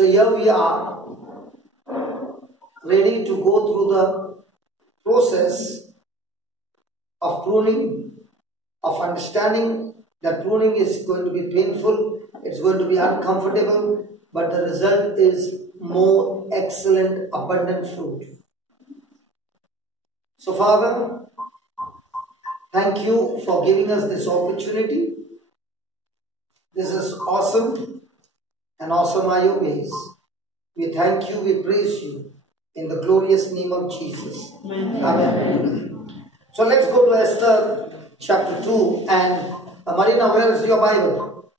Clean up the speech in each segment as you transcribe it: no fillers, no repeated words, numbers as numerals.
So here we are, ready to go through the process of pruning, of understanding that pruning is going to be painful, it's going to be uncomfortable, but the result is more excellent, abundant fruit. So Father, thank you for giving us this opportunity. This is awesome, and awesome are your ways. We thank you, we praise you in the glorious name of Jesus. Amen. Amen. So let's go to Esther chapter 2, and Marina, where is your Bible?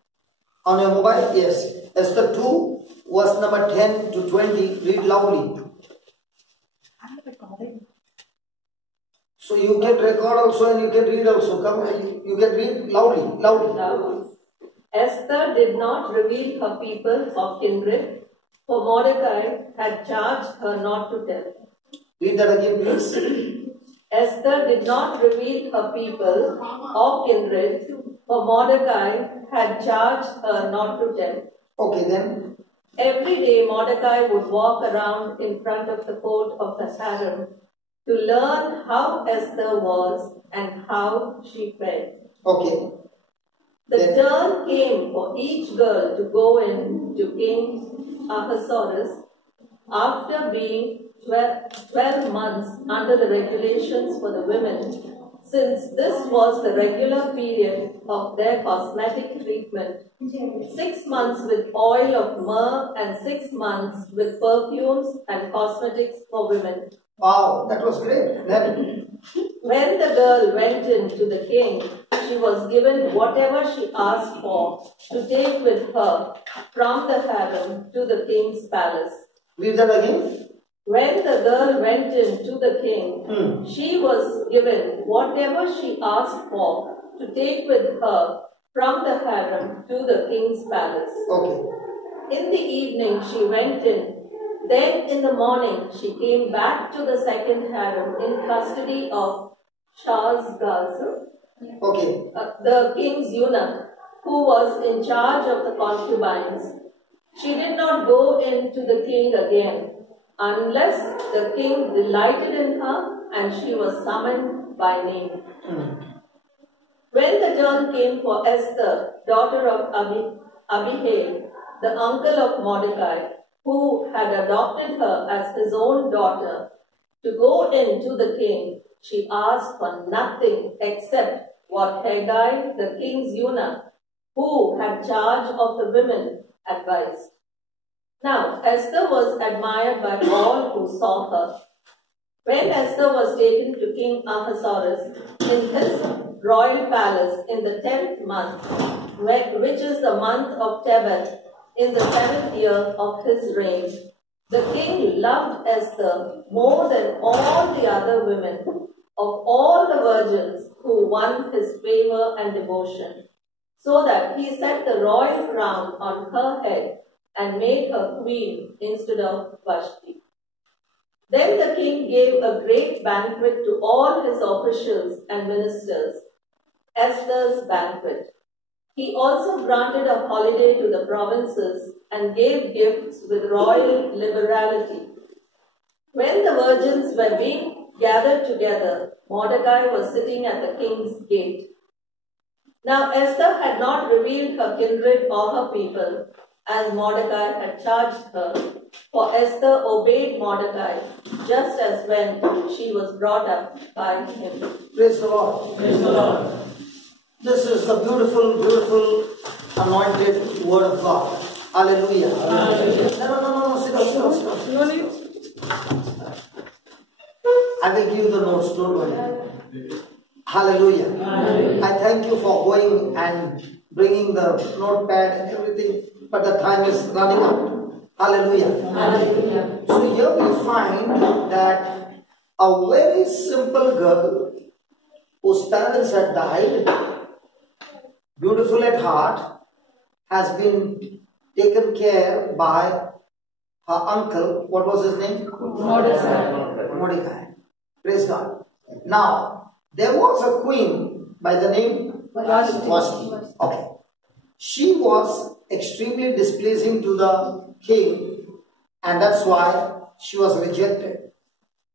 On your mobile? Yes. Esther 2, verse number 10 to 20. Read loudly. So you can record also and you can read also. Come, you can read loudly. Loudly. Esther did not reveal her people of kindred, for Mordecai had charged her not to tell. Read that again, please. Esther did not reveal her people of kindred, for Mordecai had charged her not to tell. Okay, then. Every day Mordecai would walk around in front of the court of the harem to learn how Esther was and how she fared. Okay. The turn came for each girl to go in to King Ahasuerus after being 12 months under the regulations for the women, since this was the regular period of their cosmetic treatment. 6 months with oil of myrrh and 6 months with perfumes and cosmetics for women. Wow, that was great. Then, when the girl went in to the king, she was given whatever she asked for to take with her from the harem to the king's palace. Read that again. When the girl went in to the king, she was given whatever she asked for to take with her from the harem to the king's palace. Okay. In the evening she went in. Then in the morning she came back to the second harem in custody of Shazgaz, the king's eunuch, who was in charge of the concubines. She did not go in to the king again, unless the king delighted in her and she was summoned by name. When the turn came for Esther, daughter of Abihail, the uncle of Mordecai, who had adopted her as his own daughter, to go in to the king, she asked for nothing except what Haggai, the king's eunuch, who had charge of the women, advised. Now, Esther was admired by all who saw her. When Esther was taken to King Ahasuerus in his royal palace in the 10th month, which is the month of Tebet, in the 7th year of his reign, the king loved Esther more than all the other women of all the virgins who won his favor and devotion, so that he set the royal crown on her head and made her queen instead of Vashti. Then the king gave a great banquet to all his officials and ministers, Esther's banquet. He also granted a holiday to the provinces and gave gifts with royal liberality. When the virgins were being gathered together, Mordecai was sitting at the king's gate. Now Esther had not revealed her kindred or her people, as Mordecai had charged her, for Esther obeyed Mordecai, just as when she was brought up by him. Praise the Lord. Praise the Lord. This is the beautiful, beautiful, anointed word of God. Hallelujah. Hallelujah. No, sit down. I will give you the notes, don't worry. Hallelujah. Hallelujah. I thank you for going and bringing the notepad, everything, but the time is running out. Hallelujah. Hallelujah. So here we find that a very simple girl whose parents had died, beautiful at heart, has been taken care by her uncle. What was his name? Mordecai. Praise God. Now, there was a queen by the name Vashti. Okay. she was extremely displeasing to the king, and that's why she was rejected.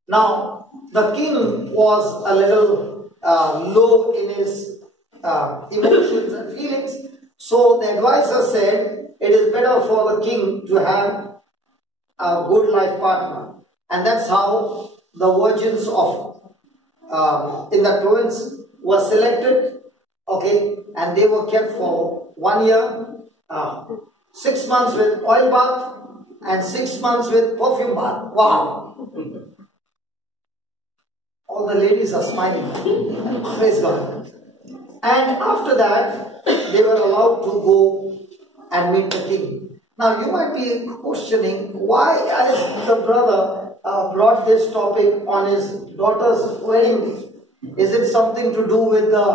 Now, the king was a little low in his emotions and feelings, so the advisor said it is better for the king to have a good life partner, and that's how the virgins of in the province were selected, okay, and they were kept for 1 year, 6 months with oil bath and 6 months with perfume bath. Wow! All the ladies are smiling. Praise God. And after that, they were allowed to go and meet the king. Now you might be questioning why has the brother brought this topic on his daughter's wedding day. Is it something to do with the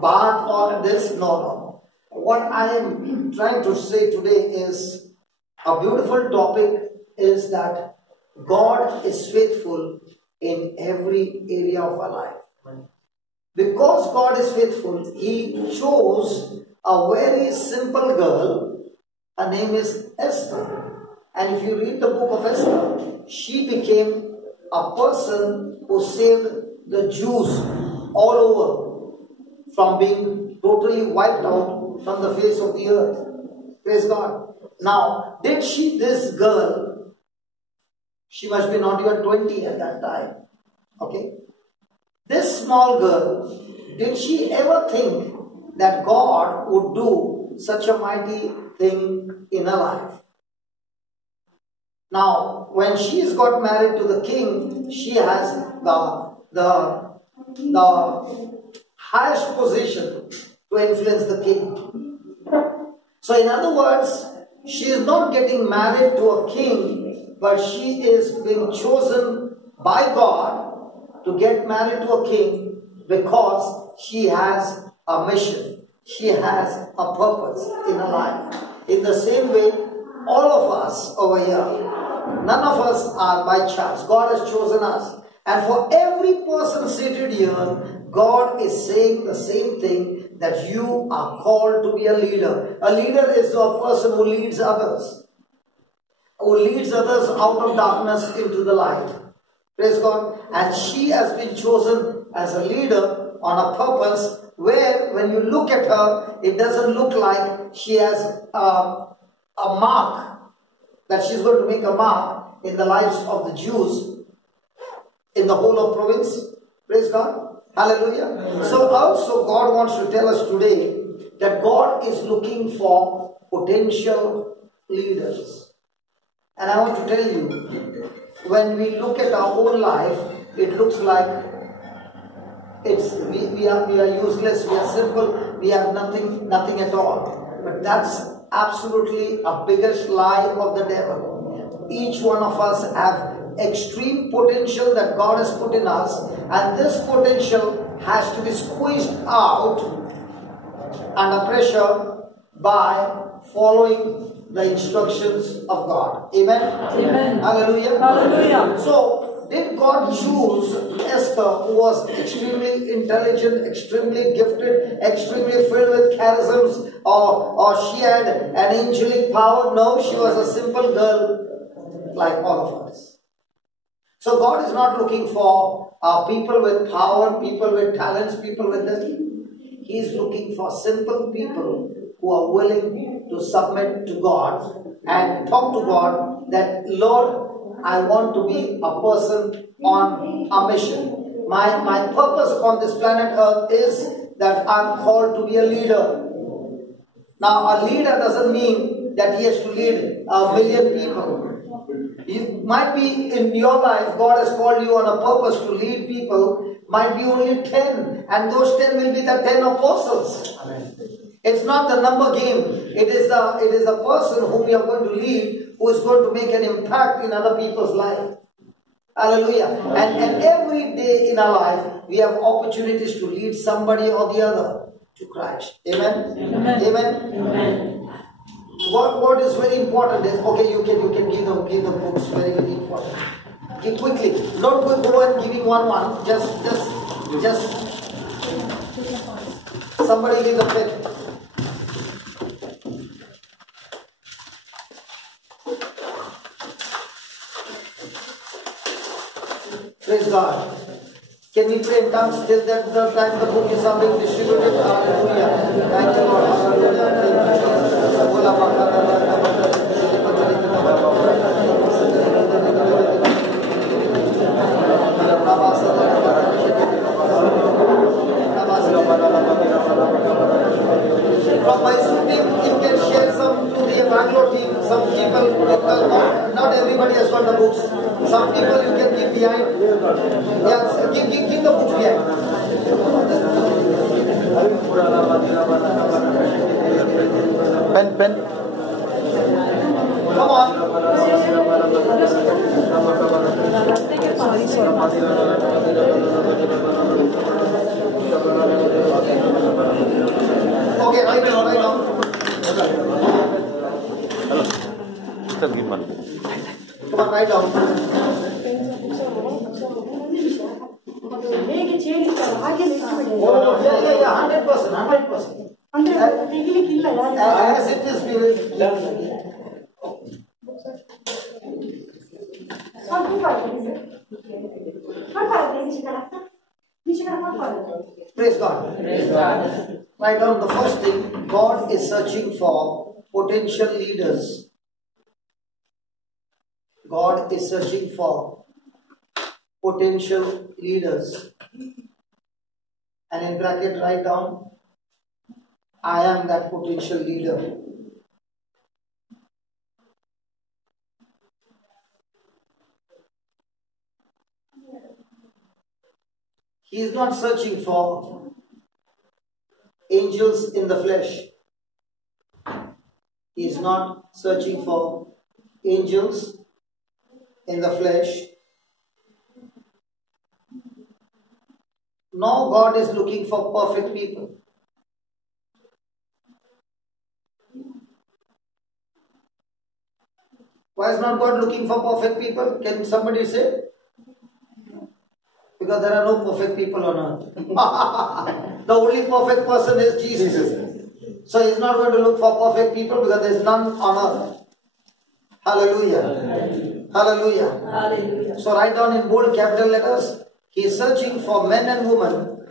bath or this? No. What I am trying to say today is a beautiful topic is that God is faithful in every area of our life. Because God is faithful, He chose a very simple girl. Her name is Esther. And if you read the book of Esther, she became a person who saved the Jews all over from being totally wiped out from the face of the earth. Praise God. Now, this girl, she must be not even 20 at that time. Okay. This small girl, did she ever think that God would do such a mighty thing in her life? Now, when she's got married to the king, she has the highest position to influence the king. So in other words, she is not getting married to a king, but she is being chosen by God to get married to a king because she has a mission. She has a purpose in her life. In the same way, all of us over here, none of us are by chance. God has chosen us. And for every person seated here, God is saying the same thing, that you are called to be a leader. A leader is a person who leads others. Who leads others out of darkness into the light. Praise God. And she has been chosen as a leader on a purpose where when you look at her, it doesn't look like she has a mark, that she's going to make a mark in the lives of the Jews in the whole of province. Praise God. Hallelujah. So also God wants to tell us today that God is looking for potential leaders. And I want to tell you, when we look at our own life, it looks like we are useless, we are simple, we have nothing at all. But that's absolutely a biggest lie of the devil. Each one of us have extreme potential that God has put in us, and this potential has to be squeezed out under pressure by following the instructions of God. Amen? Amen. Hallelujah. Hallelujah. So, did God choose Esther, who was extremely intelligent, extremely gifted, extremely filled with charisms, or she had an angelic power? No, she was a simple girl like all of us. So God is not looking for people with power, people with talents, people with destiny. He is looking for simple people who are willing to submit to God and talk to God that, Lord, I want to be a person on a mission. My purpose on this planet Earth is that I'm called to be a leader. Now, a leader doesn't mean that he has to lead 1 million people. You might be in your life, God has called you on a purpose to lead people, might be only 10, and those 10 will be the 10 apostles. Amen. It's not the number game. It is the person whom you are going to lead who is going to make an impact in other people's life. Hallelujah. And every day in our life, we have opportunities to lead somebody or the other to Christ. Amen? Amen. Amen. Amen. What is very important is, okay, you can give the books, very, very important. Okay, quickly. Not go and giving one. Just somebody give the pen. Praise God. Can we pray in tongues till that the time the book is being distributed? Hallelujah. Thank you, Lord. From my team, you can share some to the Mangalore team. Some people, not everybody has got the books. Some people you can give behind. Yes, give the books behind. Pen. Come on. Okay, right now. Come on, write down. Oh, yeah, 100%. As it is, we will. Praise God. Write down the first thing. God is searching for potential leaders. God is searching for potential leaders. And in bracket, write down, I am that potential leader. He is not searching for angels in the flesh. He is not searching for angels in the flesh. No, God is looking for perfect people. Why is not God looking for perfect people? Can somebody say? Because there are no perfect people on earth. The only perfect person is Jesus. So He is not going to look for perfect people because there is none on earth. Hallelujah. Hallelujah. Hallelujah. So write down in bold capital letters, He is searching for men and women.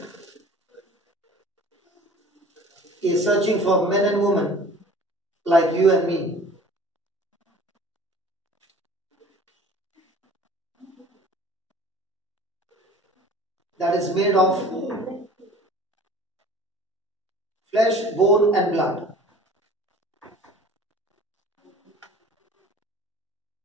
He is searching for men and women like you and me. That is made of flesh, bone and blood.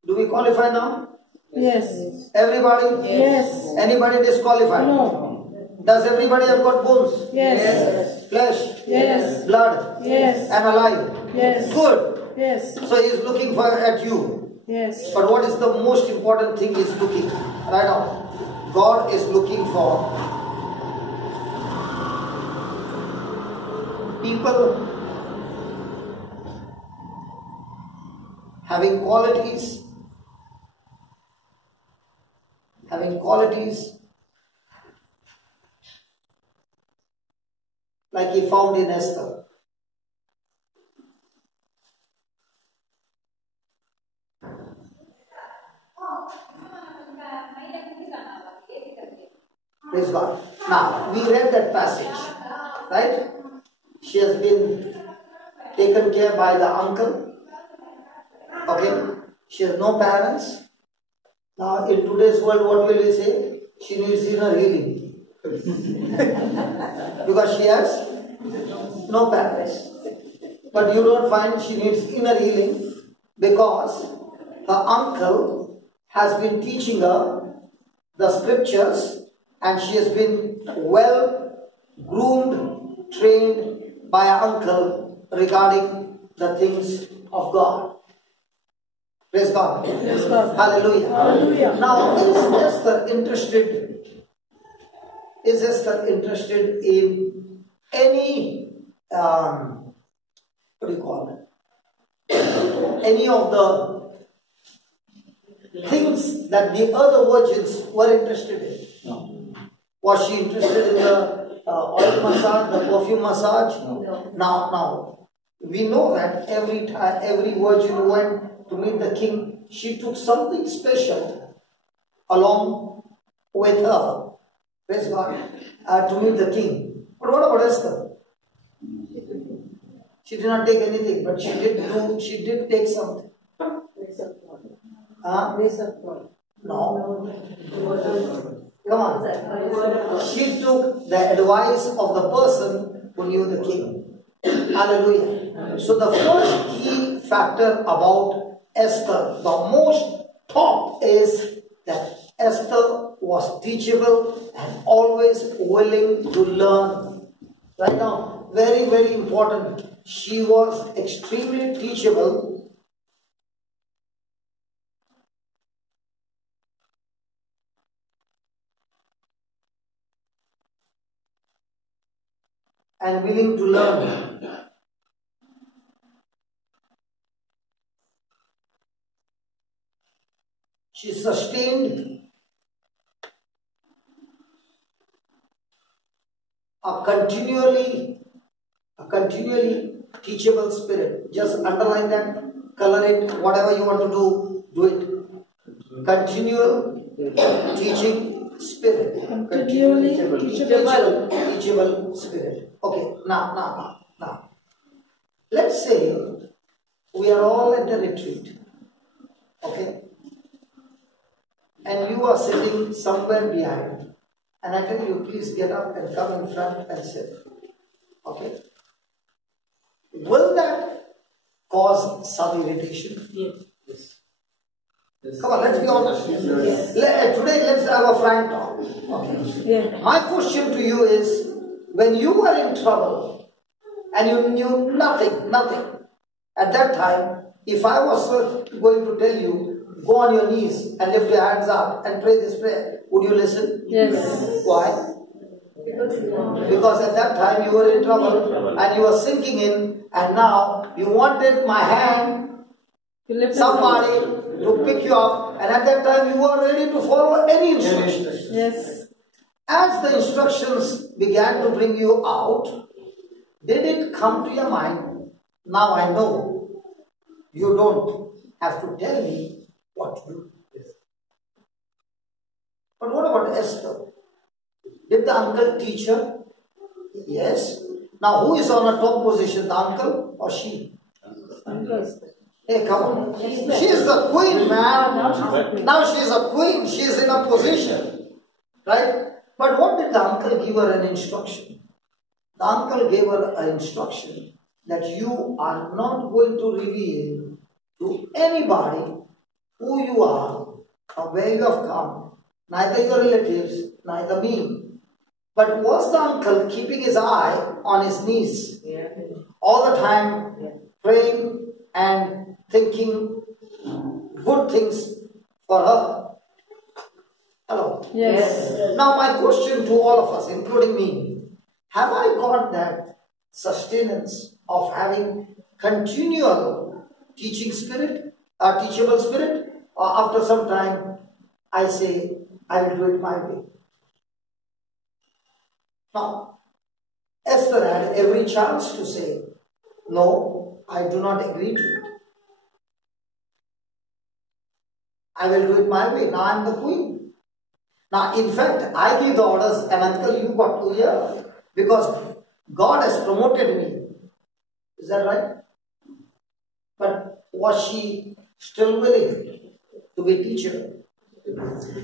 Do we qualify now? Yes. Everybody? Yes. Anybody disqualified? No. Does everybody have got bones? Yes. Flesh? Yes. Blood? Yes. And alive? Yes. Good. Yes. So He is looking at you. Yes. But what is the most important thing He is looking? Right now. God is looking for people having qualities like He found in Esther. Praise God. Now, we read that passage, right? She has been taken care by the uncle. Okay? She has no parents. Now, in today's world, what will we say? She needs inner healing. Because she has no parents. But you don't find she needs inner healing because her uncle has been teaching her the scriptures and she has been well groomed, trained by her uncle regarding the things of God. Praise God. Praise God. Hallelujah. Hallelujah. Now, is Esther interested in any, what do you call it? Any of the things that the other virgins were interested in? No. Was she interested in the oil massage, the perfume massage? No. Now, we know that every virgin went to meet the king, she took something special along with her, praise God, to meet the king. But what about Esther? She did not take anything, but she did take something. No. Come on. She took the advice of the person who knew the king. Hallelujah. So the first key factor about Esther, the most top, is that Esther was teachable and always willing to learn. Right now, very, very important. She was extremely teachable and willing to learn. She sustained a continually teachable spirit. Just underline that, color it, whatever you want to do it. Continual teaching spirit. Continually teachable spirit. Okay, now. Let's say we are all at the retreat. Okay? And you are sitting somewhere behind. And I tell you, please get up and come in front and sit. Okay? Will that cause some irritation? Yes. Come on, let's be honest. Yes. Today, let's have a frank talk. Okay? Yeah. My question to you is, when you were in trouble and you knew nothing, at that time, if I was going to tell you, go on your knees and lift your hands up and pray this prayer, would you listen? Yes. Why? Because at that time you were in trouble and you were sinking in, and now you wanted my hand, somebody to pick you up, and at that time you were ready to follow any instructions. Yes. As the instructions began to bring you out, did it come to your mind, now I know you don't have to tell me what to do? But what about Esther? Did the uncle teach her? Yes. Now who is on a top position, the uncle or she? Uncle. Hey, come on. She is the queen, man. Now she is a queen. She is in a position. Right? But what did the uncle give her an instruction? The uncle gave her an instruction that you are not going to reveal to anybody who you are or where you have come, neither your relatives, neither me. But was the uncle keeping his eye on his niece all the time, praying and thinking good things for her? Hello? Yes. Now my question to all of us, including me, have I got that sustenance of having continual teaching spirit, or teachable spirit, or after some time I say, I will do it my way? Now, Esther had every chance to say, no, I do not agree to it. I will do it my way. Now I am the queen. Now, in fact, I give the orders, and uncle, you got to hear, because God has promoted me. Is that right? But was she still willing to be teacher?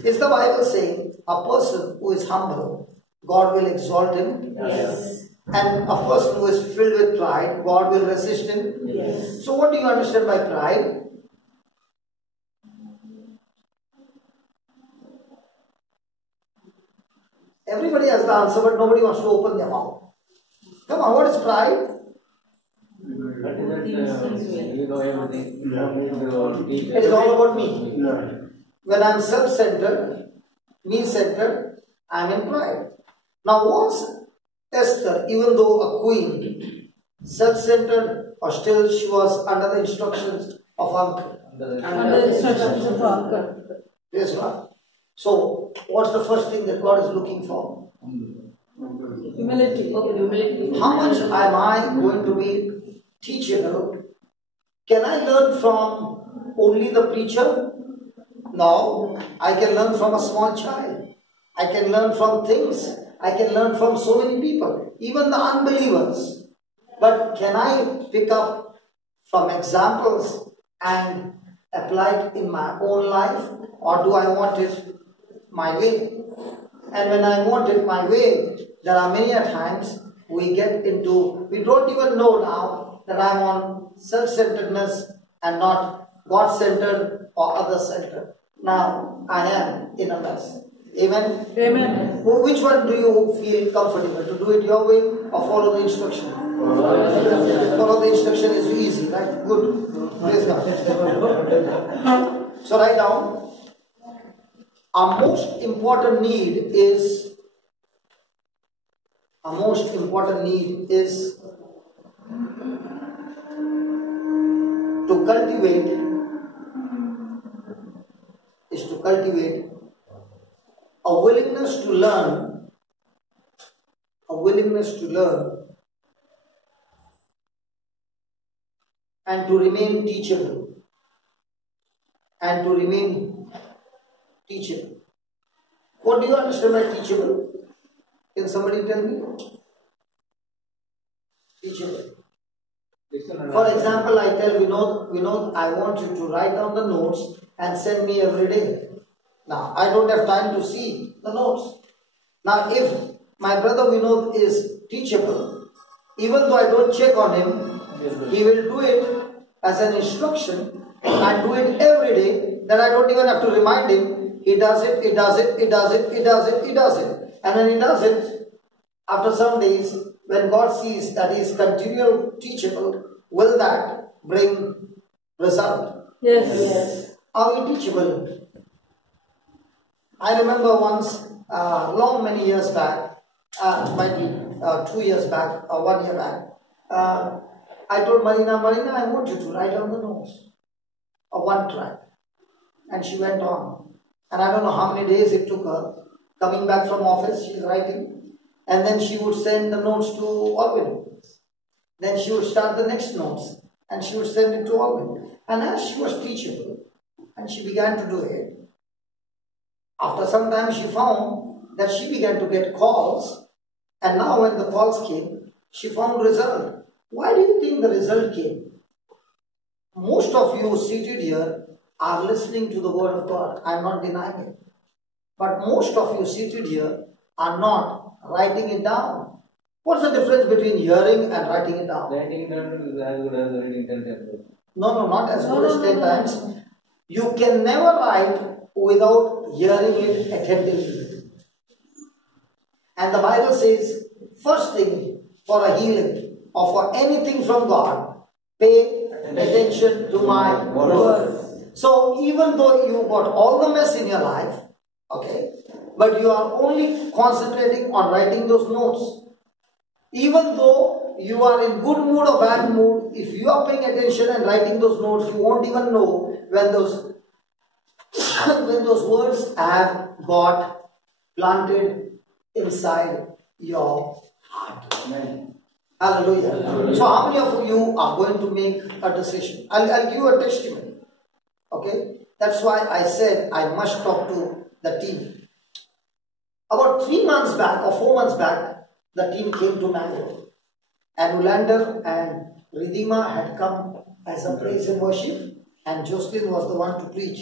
Is the Bible saying a person who is humble, God will exalt him? Yes. And a person who is filled with pride, God will resist him? Yes. So what do you understand by pride? Everybody has the answer, but nobody wants to open their mouth. Come on, what is pride? It is all about me. When I am self-centered, me-centered, I am in pride. Now was Esther, even though a queen, self-centered, or still she was under the instructions of uncle? Under the instructions of uncle. Yes, right. So, what's the first thing that God is looking for? Humility. How much am I going to be teachable? Can I learn from only the preacher? No, I can learn from a small child. I can learn from things. I can learn from so many people, even the unbelievers. But can I pick up from examples and apply it in my own life, or do I want it my way? And when I want it my way, there are many a times we get into, we don't even know now that I'm on self-centeredness and not God-centered or other-centered. Now I am in a mess. Amen? Amen. Which one do you feel comfortable? To do it your way or follow the instruction? Follow the instruction is easy, right? Good. Praise God. So write down, our most important need is to cultivate a willingness to learn and to remain teachable. What do you understand by teachable? Can somebody tell me? Teachable. For example, I tell Vinod, I want you to write down the notes and send me every day. Now, I don't have time to see the notes. Now, if my brother Vinod is teachable, even though I don't check on him, he will do it as an instruction and do it every day, then I don't even have to remind him. He does it. And when he does it, after some days, when God sees that he is continual teachable, will that bring result? Yes. Are we teachable? I remember once, many years back, might be 2 years back or 1 year back, I told Marina, I want you to write down the notes of one track. And she went on. And I don't know how many days it took her. Coming back from office, she's writing. And then she would send the notes to Alvin. Then she would start the next notes. And she would send it to Alvin. And as she was teachable, and she began to do it, after some time she found that she began to get calls. And now when the calls came, she found result. Why do you think the result came? Most of you seated here are listening to the word of God. I am not denying it. But most of you seated here are not writing it down. What's the difference between hearing and writing it down? Writing it down is as good as reading 10 times. No, not as good as 10 times. You can never write without hearing it attentively. And the Bible says, first thing for a healing or for anything from God, pay attention to my word. So even though you got all the mess in your life, okay, but you are only concentrating on writing those notes. Even though you are in good mood or bad mood, if you are paying attention and writing those notes, you won't even know when those words have got planted inside your heart. Amen. Hallelujah. So how many of you are going to make a decision? I'll give you a testimony. Okay? That's why I said I must talk to the team. About 3 months back or 4 months back, the team came to Mangalore. And Ulander and Ridima had come as a praise and worship, and Jocelyn was the one to preach.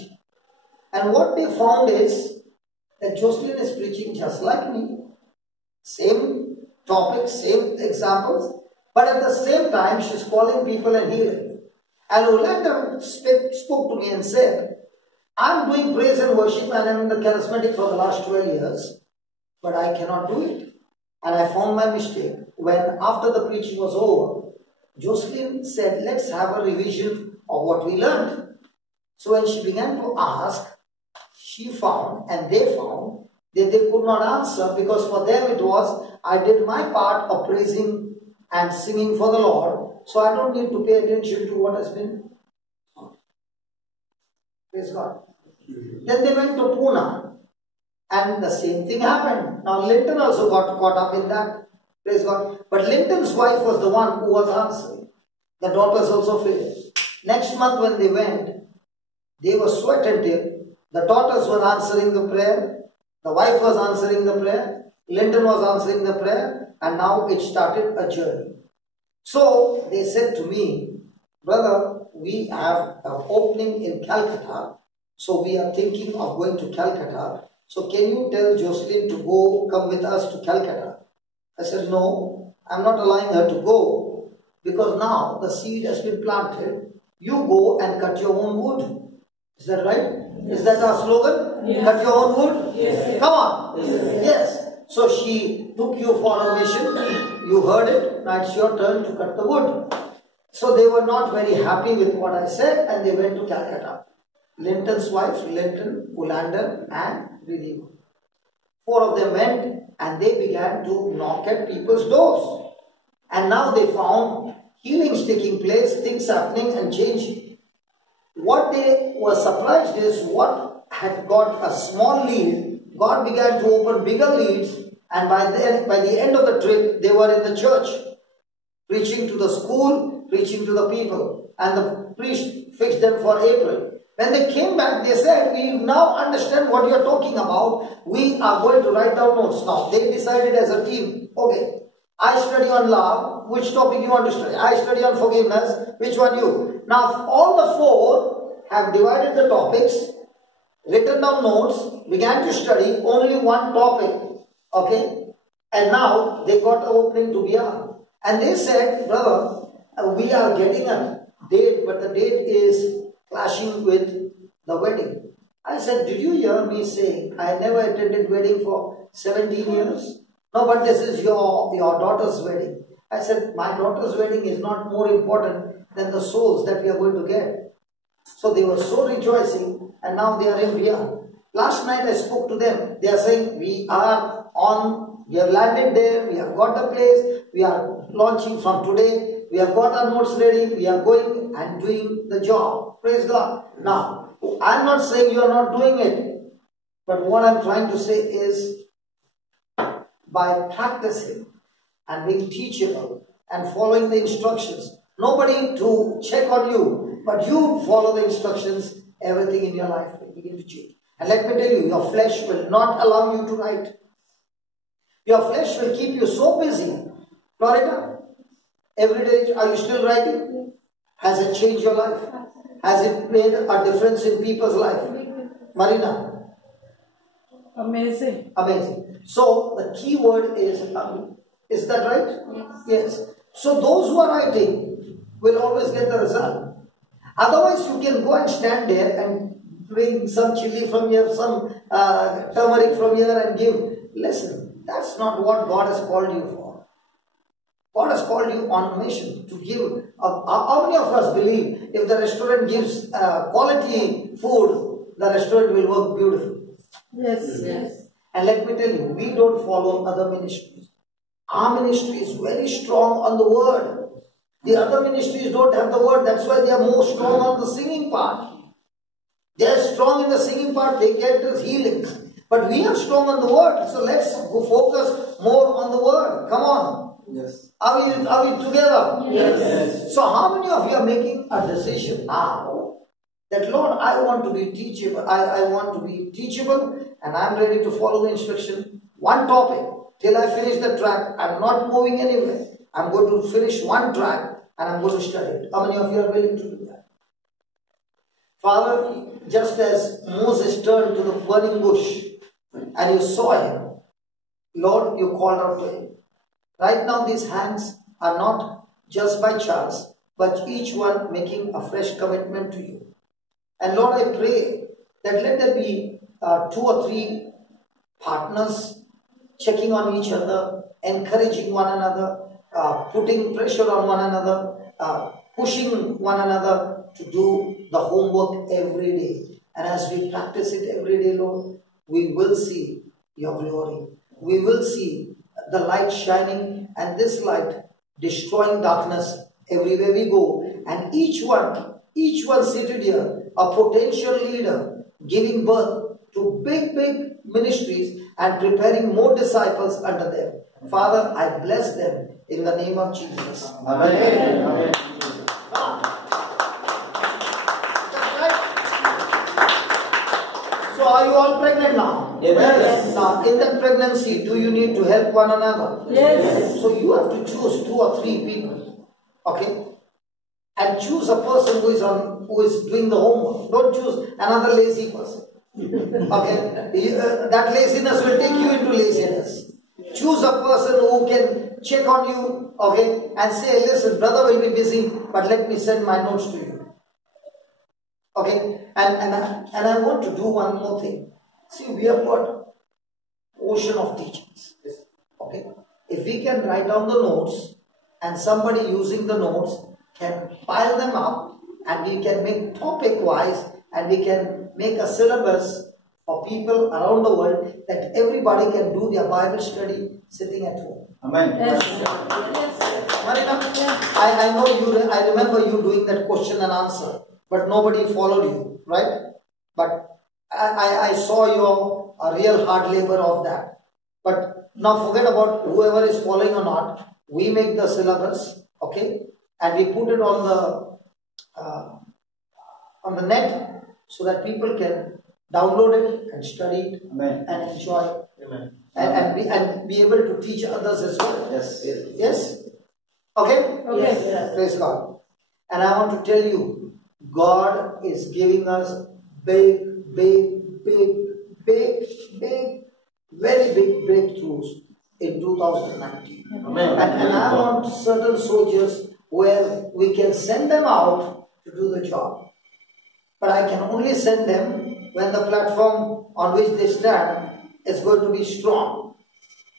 And what they found is that Jocelyn is preaching just like me. Same topics, same examples, but at the same time she's calling people and healing. And Ulander spoke to me and said, I'm doing praise and worship and I'm in the charismatic for the last 12 years, but I cannot do it. And I found my mistake when after the preaching was over, Jocelyn said, let's have a revision of what we learned. So when she began to ask, she found and they found that they could not answer, because for them it was, I did my part of praising and singing for the Lord, so I don't need to pay attention to what has been taught. Praise God. Then they went to Pune and the same thing happened. Now Linton also got caught up in that. Praise God. But Linton's wife was the one who was answering. The daughters also failed. Next month when they went, They were so attentive. The daughters were answering the prayer. The wife was answering the prayer. Linton was answering the prayer. And now it started a journey. So they said to me, brother, we have an opening in Calcutta. So we are thinking of going to Calcutta. So can you tell Jocelyn to come with us to Calcutta? I said, no, I'm not allowing her to go because now the seed has been planted. You go and cut your own wood. Is that right? Yes. Is that our slogan? Yes. Cut your own wood? Yes. Come on. Yes. Yes. So she took you for a mission. You heard it. Now it's your turn to cut the wood. So they were not very happy with what I said and they went to Calcutta. Linton's wife, Linton, Ulander and Riddhi. 4 of them went and they began to knock at people's doors. And now they found healings taking place, things happening and changing. What they were surprised is what had got a small lead, God began to open bigger leads, and by the end of the trip, they were in the church, preaching to the school, preaching to the people, and the priest fixed them for April. When they came back, they said, we now understand what you are talking about. We are going to write down notes. Now, they decided as a team, okay, I study on love, which topic you want to study? I study on forgiveness, which one you? Now, all the 4 have divided the topics, written down notes, began to study only one topic, okay? And now, they got an opening to BR. And they said, brother, we are getting a date, but the date is clashing with the wedding. I said, did you hear me say, I never attended wedding for 17 years? No, but this is your daughter's wedding. I said, my daughter's wedding is not more important than the souls that we are going to get. So they were so rejoicing and now they are in Riyadh. Last night I spoke to them. They are saying, we have landed there, we have got the place, we are launching from today, we have got our notes ready, we are going and doing the job. Praise God. Now, I am not saying you are not doing it, but what I am trying to say is, by practicing and being teachable and following the instructions, nobody to check on you, but you follow the instructions, everything in your life will begin to change. And let me tell you, your flesh will not allow you to write. Your flesh will keep you so busy. Florida, every day, are you still writing? Has it changed your life? Has it made a difference in people's life? Marina? Amazing. Amazing. So the key word is that right? Yes. So those who are writing will always get the result. Otherwise you can go and stand there and bring some chili from here, some turmeric from here and give. Listen, that's not what God has called you for. God has called you on a mission to give. How many of us believe if the restaurant gives quality food, the restaurant will work beautifully? Yes. Yes. And let me tell you, we don't follow other ministries. Our ministry is very strong on the word. The other ministries don't have the word. That's why they are more strong on the singing part. They are strong in the singing part. They get the healings. But we are strong on the word. So let's go focus more on the word. Come on. Yes. Are we together? Yes. So how many of you are making a decision now that, Lord, I want to be teachable. I want to be teachable and I'm ready to follow the instruction. One topic. Till I finish the track, I'm not moving anywhere. I'm going to finish one track and I'm going to study it. How many of you are willing to do that? Father, just as Moses turned to the burning bush and you saw him, Lord, you called out to him. Right now these hands are not just by chance, but each one making a fresh commitment to you. And Lord, I pray that let there be 2 or 3 partners checking on each other, encouraging one another, putting pressure on one another, pushing one another to do the homework every day. And as we practice it every day, Lord, we will see your glory. We will see the light shining and this light destroying darkness everywhere we go. And each one seated here, a potential leader, giving birth to big ministries and preparing more disciples under them. Father, I bless them in the name of Jesus. Amen. Amen. So are you all pregnant now? Yes. Now in that pregnancy, do you need to help one another? Yes. So you have to choose 2 or 3 people. Okay? And choose a person who is doing the homework. Don't choose another lazy person. Okay? That laziness will take you into laziness. Choose a person who can check on you, okay, and say, listen, brother will be busy, but let me send my notes to you. Okay? And I want to do one more thing. See, we have got ocean of teachings. Okay? If we can write down the notes and somebody using the notes can pile them up and we can make topic wise and we can make a syllabus for people around the world that everybody can do their Bible study sitting at home. Amen. Yes. Marina, I know you, I remember you doing that question and answer, but nobody followed you, right? But I saw your real hard labor of that. But now forget about whoever is following or not. We make the syllabus, okay, and we put it on the net so that people can download it and study it. Amen. And enjoy it. Amen. And be able to teach others as well. Yes. Yes? Okay? Okay. Yes. Praise God. And I want to tell you, God is giving us big, very big breakthroughs in 2019. Amen. And I want certain soldiers where we can send them out to do the job. But I can only send them when the platform on which they stand is going to be strong.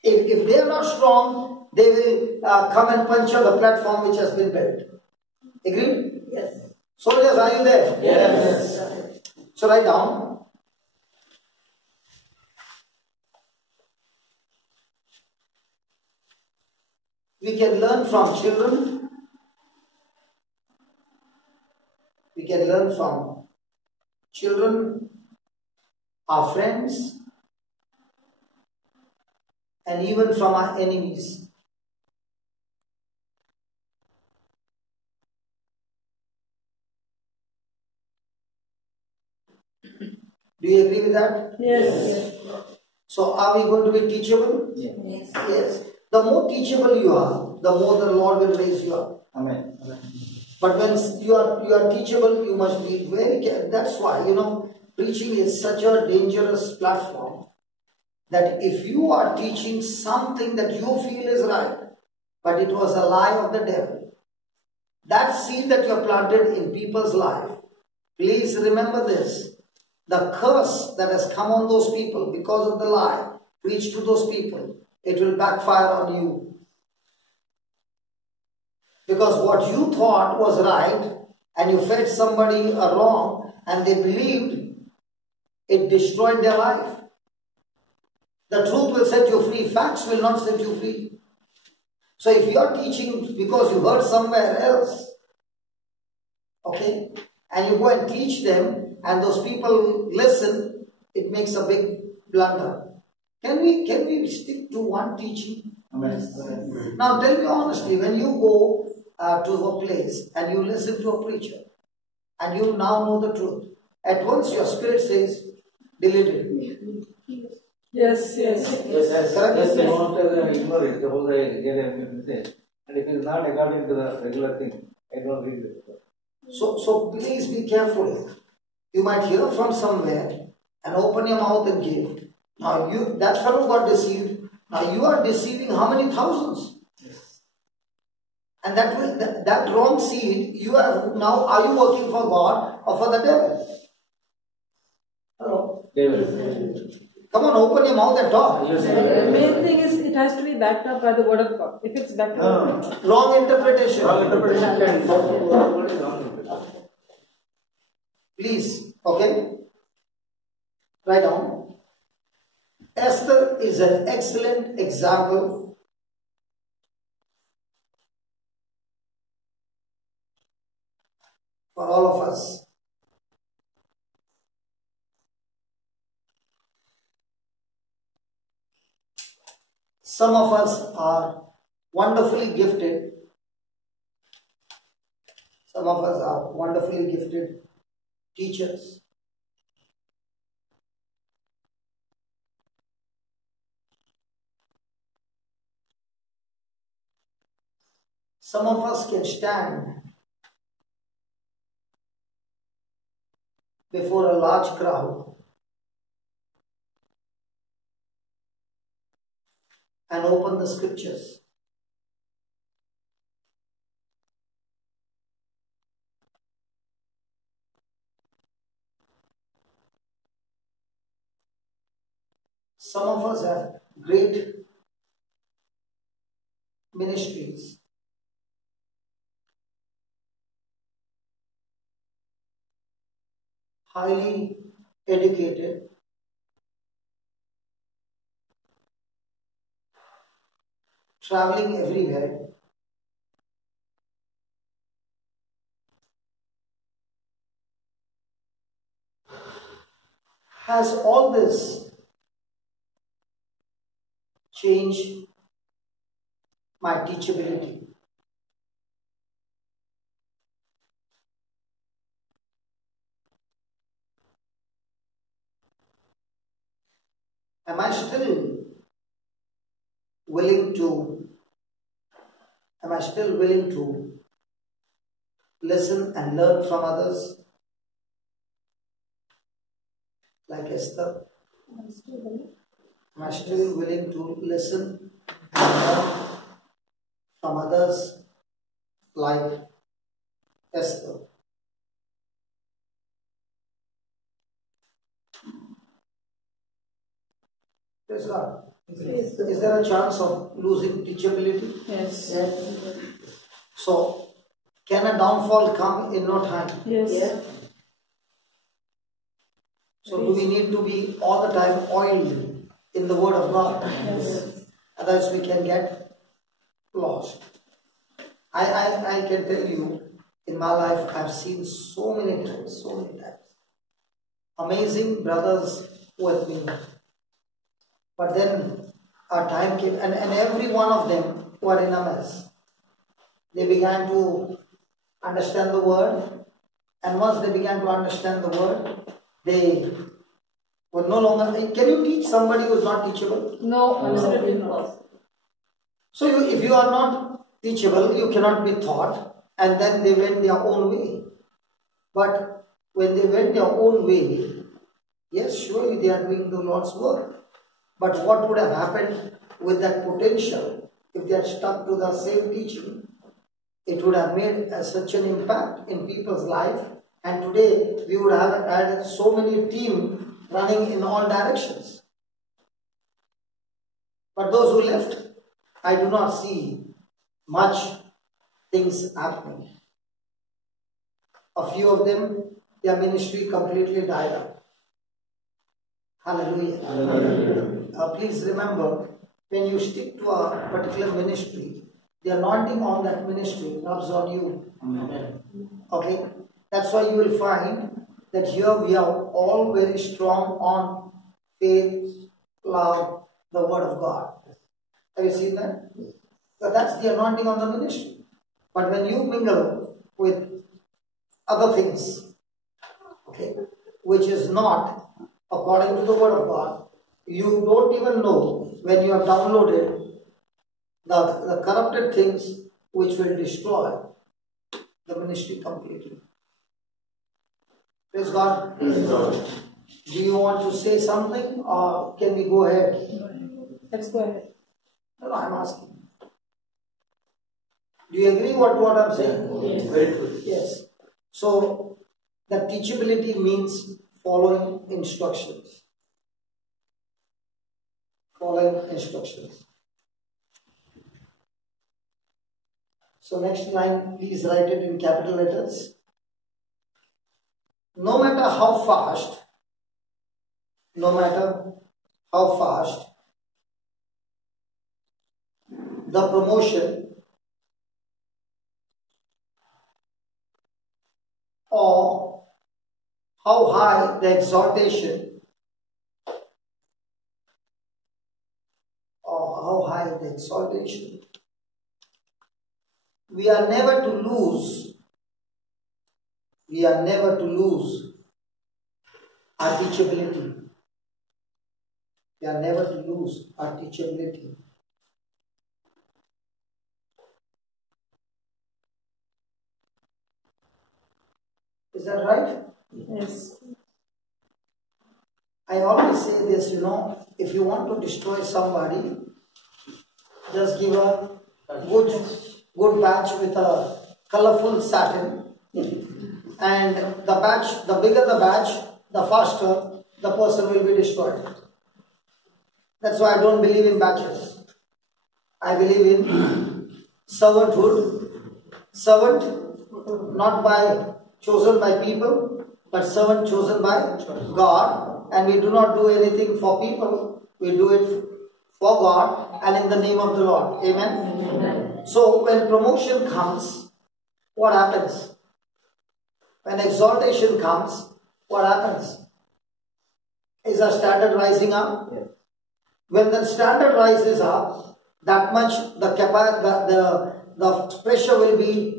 If they are not strong, they will come and puncture the platform which has been built. Agreed? Yes. Soldiers, are you there? Yes. So write down. We can learn from children. We can learn from children, our friends, and even from our enemies. Do you agree with that? Yes. So are we going to be teachable? Yes. Yes. The more teachable you are, the more the Lord will raise you up. Amen. But when you are teachable, you must be very careful. That's why, preaching is such a dangerous platform that if you are teaching something that you feel is right, but it was a lie of the devil, that seed that you have planted in people's life, please remember this. The curse that has come on those people because of the lie preached to those people, it will backfire on you. Because what you thought was right and you fed somebody wrong and they believed, it destroyed their life. The truth will set you free. Facts will not set you free. So if you are teaching because you heard somewhere else, okay, and you go and teach them and those people listen, it makes a big blunder. Can we stick to one teaching? Amen. Now tell me honestly, when you go to a place and you listen to a preacher and you now know the truth, at once your spirit says, delete it. Yes. Yes, Correct? yes, you want to ignore it, suppose I get a message, and if it is not according to the regular thing, I don't read it. So please be careful. You might hear from somewhere and open your mouth and give. Now that fellow got deceived. Now you are deceiving how many thousands? Yes. And that wrong seed, you have now, are you working for God or for the devil? Hello? Devil. Come on, open your mouth and talk. Yes, The main thing is it has to be backed up by the word of God. If it's backed up, Wrong interpretation. Wrong interpretation can what is wrong interpretation? Please, okay? Write down. Esther is an excellent example for all of us. Some of us are wonderfully gifted. Some of us are wonderfully gifted teachers. Some of us can stand before a large crowd and open the scriptures. Some of us have great ministries. Highly educated, traveling everywhere, has all this changed my teachability? Am I still willing to listen and learn from others like Esther? Am I still willing to listen and learn from others like Esther? Praise God. Yes. Is there a chance of losing teachability? Yes. So, can a downfall come in no time? Yes. So, do we need to be all the time oiled in the Word of God? Yes. Otherwise, we can get lost. I can tell you, in my life, I've seen so many times, amazing brothers with me. But then a time came, and every one of them were in a mess. They began to understand the Word, and once they began to understand the Word, they were no longer. Can you teach somebody who is not teachable? No, absolutely not. So if you are not teachable, you cannot be taught, and then they went their own way. But when they went their own way, yes, surely they are doing the Lord's work. But what would have happened with that potential if they had stuck to the same teaching? It would have made such an impact in people's life, and today we would have had so many teams running in all directions. But those who left, I do not see much things happening. A few of them, their ministry completely died up. Hallelujah. Hallelujah. Please remember, when you stick to a particular ministry, the anointing on that ministry rubs on you. Amen. Okay? That's why you will find that here we are all very strong on faith, love, the Word of God. Have you seen that? So that's the anointing on the ministry. But when you mingle with other things, okay, which is not according to the Word of God, you don't even know when you have downloaded the corrupted things which will destroy the ministry completely. Praise God. Praise God. Do you want to say something, or can we go ahead? Let's go ahead. No, I'm asking. Do you agree what I'm saying? Yes. Very good. Yes. So, the teachability means following instructions. Following instructions. So, next line, please write it in capital letters. No matter how fast, the promotion or how high the exaltation, we are never to lose our teachability. We are never to lose our teachability. Is that right? Yes. I always say this, if you want to destroy somebody, just give a good badge with a colorful satin, and the bigger the badge, the faster the person will be destroyed. That's why I don't believe in badges. I believe in servanthood. Servant, not chosen by people, but servant chosen by God. And we do not do anything for people. We do it for God and in the name of the Lord. Amen? Amen. So when promotion comes, what happens? When exaltation comes, what happens? Is our standard rising up? Yes. When the standard rises up, that much the pressure will be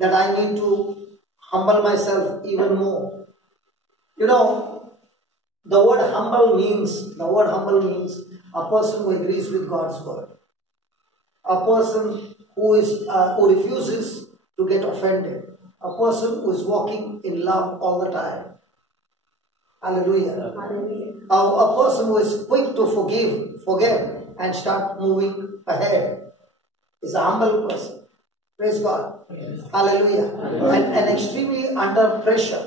that I need to humble myself even more. The word humble means a person who agrees with God's word. A person who refuses to get offended. A person who is walking in love all the time. Hallelujah. Hallelujah. A person who is quick to forget and start moving ahead is a humble person. Praise God. Yes. Hallelujah. And extremely under pressure.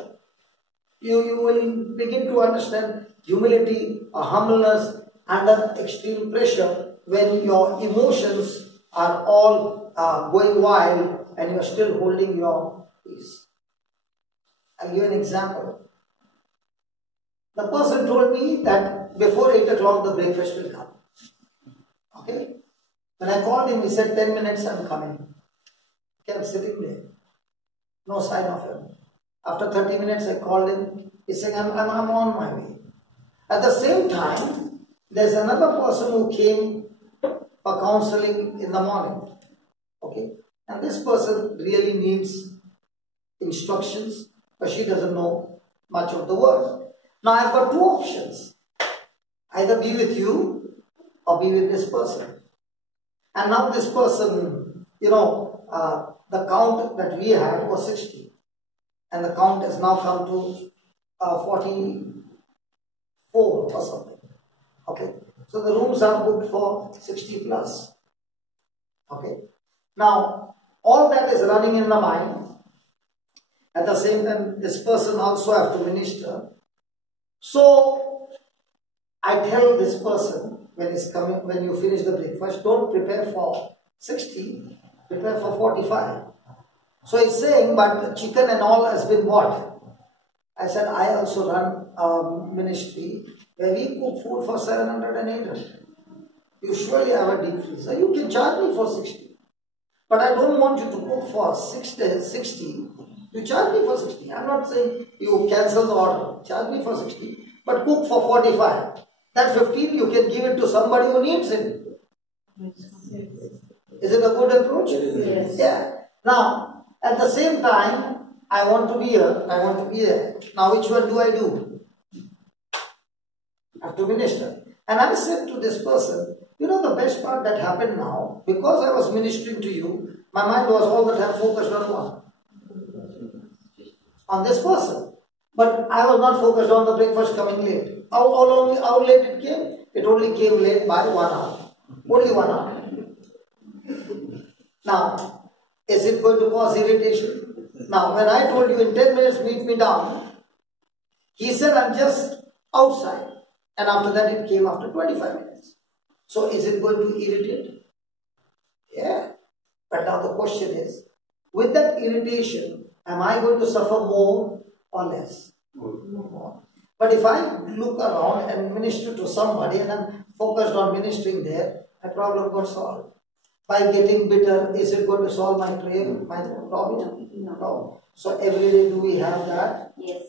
You will begin to understand humility or humbleness under extreme pressure when your emotions are all going wild and you are still holding your peace. I'll give an example. The person told me that before 8 o'clock the breakfast will come. Okay? When I called him, he said 10 minutes I'm coming. Okay, I'm sitting there. No sign of him. After 30 minutes I called him. He said, I'm on my way. At the same time, there's another person who came for counseling in the morning. Okay? And this person really needs instructions, but she doesn't know much of the word. Now I've got two options. Either be with you or be with this person. And now this person, the count that we had was 60. And the count has now come to 44 or something. Okay. So the rooms are booked for 60 plus. Okay. Now, all that is running in the mind. At the same time, this person also has to minister. So, I tell this person when you finish the breakfast, don't prepare for 60, prepare for 45. So he's saying, but chicken and all has been bought. I said, I also run a ministry where we cook food for 700 and 800. You surely have a deep freezer. You can charge me for 60. But I don't want you to cook for 60. You charge me for 60. I'm not saying you cancel the order. Charge me for 60. But cook for 45. That 15 you can give it to somebody who needs it. Is it a good approach? Yes. Yeah. Now, at the same time, I want to be here, I want to be there. Now, which one do I do? I have to minister. And I said to this person, the best part that happened now, because I was ministering to you, my mind was all the time focused on what? On this person. But I was not focused on the breakfast coming late. How late it came? It only came late by 1 hour. Only 1 hour. Now, is it going to cause irritation? Now, when I told you in 10 minutes, meet me down, he said, I'm just outside. And after that, it came after 25 minutes. So, is it going to irritate? Yeah. But now the question is, with that irritation, am I going to suffer more or less? More. But if I look around and minister to somebody and I'm focused on ministering there, my problem got solved. By getting bitter, is it going to solve my problem? No. So every day do we have that? Yes.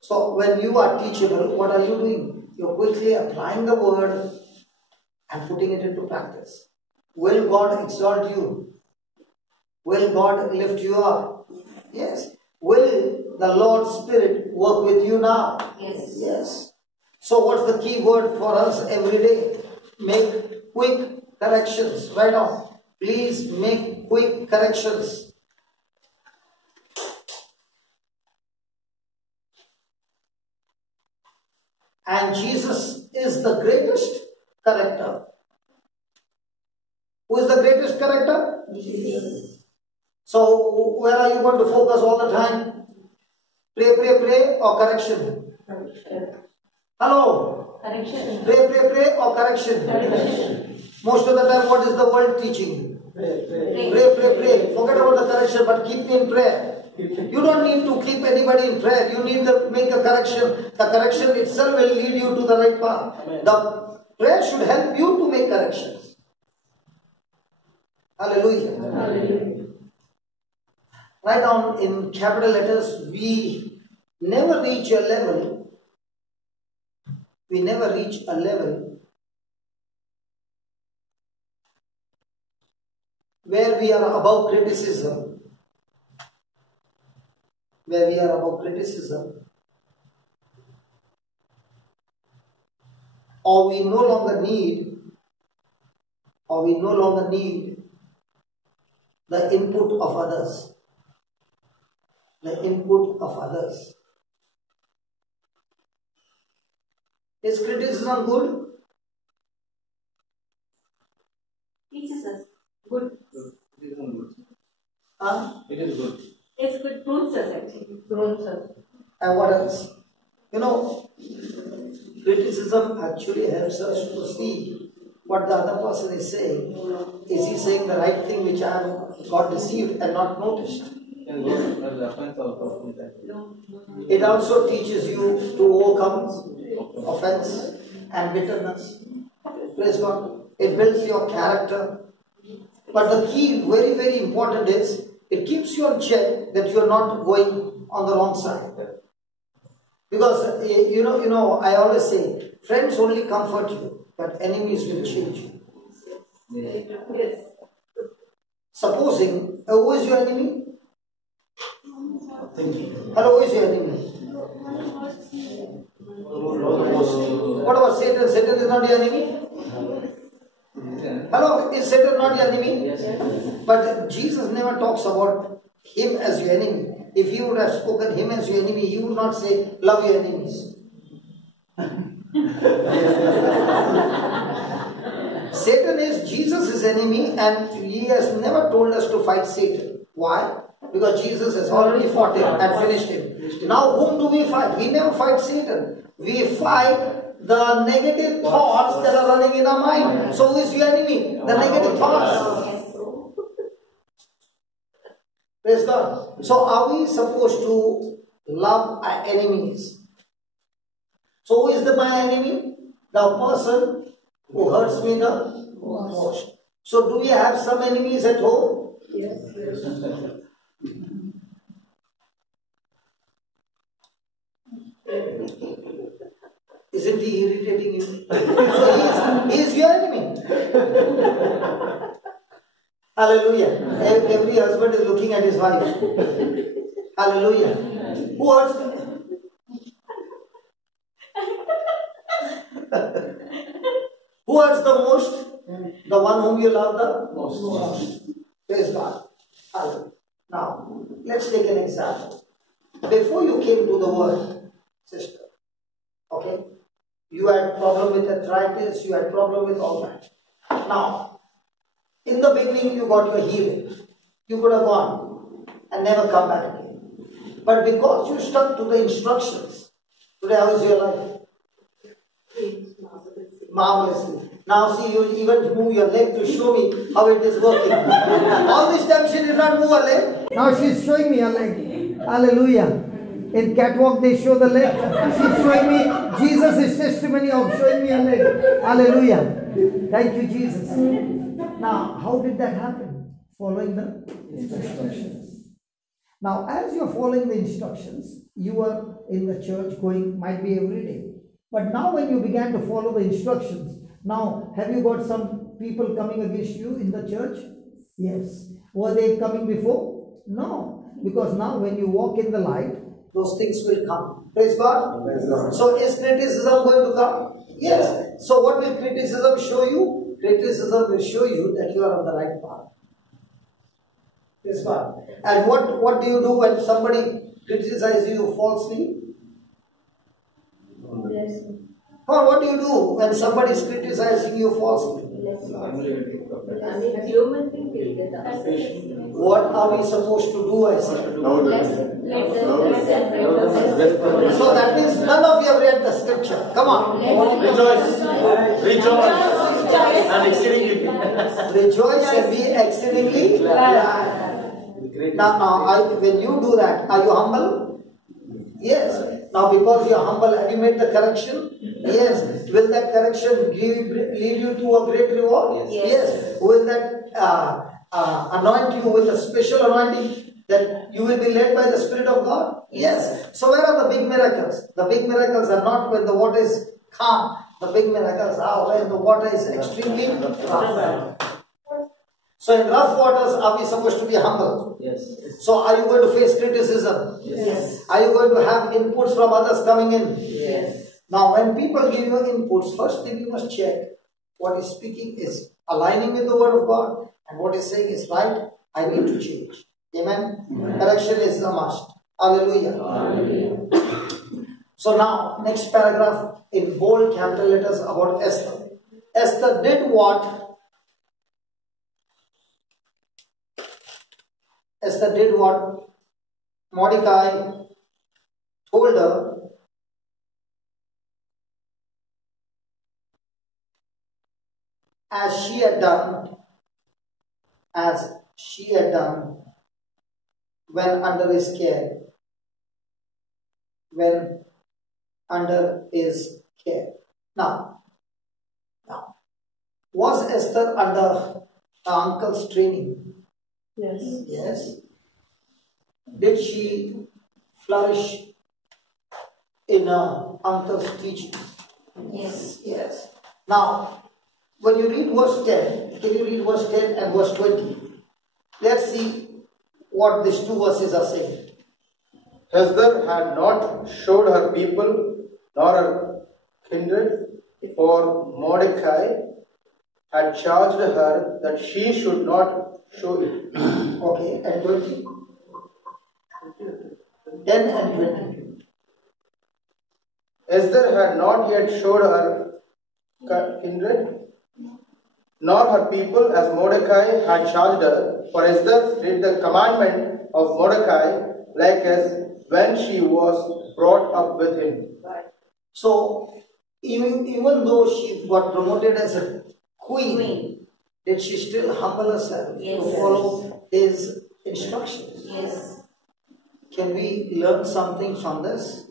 So when you are teachable, what are you doing? You're quickly applying the word and putting it into practice. Will God exalt you? Will God lift you up? Yes. Will the Lord's Spirit work with you now? Yes. Yes. So what's the key word for us every day? Make quick corrections. Write down. Please make quick corrections. And Jesus is the greatest corrector. Who is the greatest corrector? Jesus. So, where are you going to focus all the time? Pray, pray, pray, or correction? Correction. Hello? Correction. Pray, pray, pray, or correction? Correction. Most of the time, what is the world teaching? Pray. Pray, pray, pray. Forget about the correction, but keep me in prayer. You don't need to keep anybody in prayer. You need to make a correction. The correction itself will lead you to the right path. The prayer should help you to make corrections. Hallelujah. Hallelujah. Write down in capital letters, we never reach a level. We never reach a level where we are above criticism. Where we are above criticism. Or we no longer need the input of others. The input of others. Is criticism good? Teaches us. Good. It is good. Huh? It is good. It's good. Proves us actually. Proves us. And what else? You know, criticism actually helps us to see what the other person is saying. Is he saying the right thing which I have got deceived and not noticed? It also teaches you to overcome offense and bitterness. Praise God. It builds your character. But the key, very, very important is, it keeps you on check that you are not going on the wrong side. Because, you know, I always say, friends only comfort you, but enemies will change you. Yes. Supposing, who is your enemy? Hello, who is your enemy? What about Satan? Satan is not your enemy? Hello, is Satan not your enemy? But Jesus never talks about him as your enemy. If he would have spoken him as your enemy, he would not say, love your enemies. Satan is Jesus' enemy, and he has never told us to fight Satan. Why? Because Jesus has already fought him and finished him. Now whom do we fight? We never fight Satan. We fight the negative thoughts that are running in our mind. So who is your enemy? The negative thoughts. Praise God. So are we supposed to love our enemies? So who is my enemy? The person who hurts me the most. So do we have some enemies at home? Yes. Isn't he irritating you? So he is your enemy. Hallelujah. Every husband is looking at his wife. Hallelujah. Who hurts me? Who hurts the most? The one whom you love the most. Praise God. Hallelujah. Now, let's take an example. Before you came to the world, sister, okay, you had problem with arthritis, you had problem with all that. Now, in the beginning you got your healing. You could have gone and never come back again. But because you stuck to the instructions, today how is your life? Marvelously. Now see, you even move your leg to show me how it is working. All this time she did not move her leg. Now she is showing me her leg. Hallelujah. In catwalk they show the leg. She is showing me, Jesus is testimony of showing me her leg. Hallelujah. Thank you, Jesus. Now, how did that happen? Following the instructions. Now, as you are following the instructions, you are in the church going, might be every day. But now when you began to follow the instructions, now have you got some people coming against you in the church? Yes. Were they coming before? No. Because now when you walk in the light, those things will come. Praise God. Praise God. So is criticism going to come? Yes. So what will criticism show you? Criticism will show you that you are on the right path. Praise God. And what do you do when somebody criticizes you falsely? Or what do you do when somebody is criticizing you falsely? What are we supposed to do, I said? So that means none of you have read the scripture. Come on. Rejoice. And exceedingly. Rejoice and be exceedingly glad. Now, when you do that, are you humble? Yes. Now, because you are humble, have you made the correction? Yes. Will that correction lead you to a great reward? Yes. Will that anoint you with a special anointing that you will be led by the Spirit of God? Yes. So where are the big miracles? The big miracles are not when the water is calm. The big miracles are when the water is extremely rough. So in rough waters, are we supposed to be humble? Yes. So are you going to face criticism? Yes. Are you going to have inputs from others coming in? Yes. Now when people give you inputs, first thing you must check what is speaking is aligning with the word of God and what is saying is right, I need to change. Amen? Correction is a must. Hallelujah. So now, next paragraph in bold capital letters about Esther. Esther did what? Esther did what Mordecai told her. As she had done when under his care. When under his care. Now, was Esther under her uncle's training? Yes. Yes. Did she flourish in her uncle's teaching? Yes. Yes. Now, when you read verse 10, can you read verse 10 and verse 20? Let's see what these two verses are saying. Esther had not showed her people nor her kindred, for Mordecai had charged her that she should not show it. Okay, and 20? 10 and 20. Esther had not yet showed her kindred nor her people as Mordecai had charged her, for Esther did the commandment of Mordecai like as when she was brought up with him. So, even though she got promoted as a queen, did she still humble herself to follow his instructions? Yes. Can we learn something from this?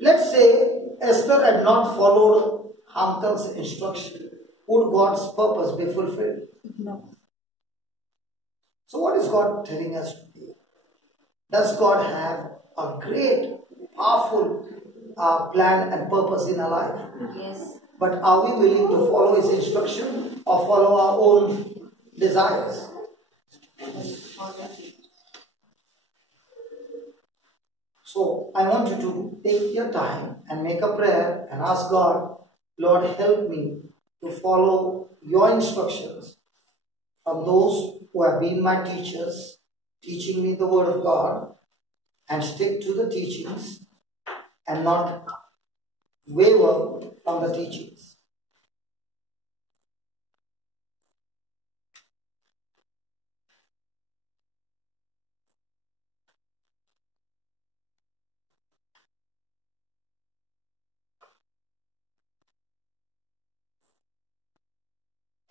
Let's say Esther had not followed Hamilton's instruction. Would God's purpose be fulfilled? No. So what is God telling us today? Does God have a great, powerful plan and purpose in our life? Yes. But are we willing to follow his instruction or follow our own desires? So I want you to take your time and make a prayer and ask God, Lord, help me to follow your instructions from those who have been my teachers, teaching me the word of God, and stick to the teachings and not waver from the teachings.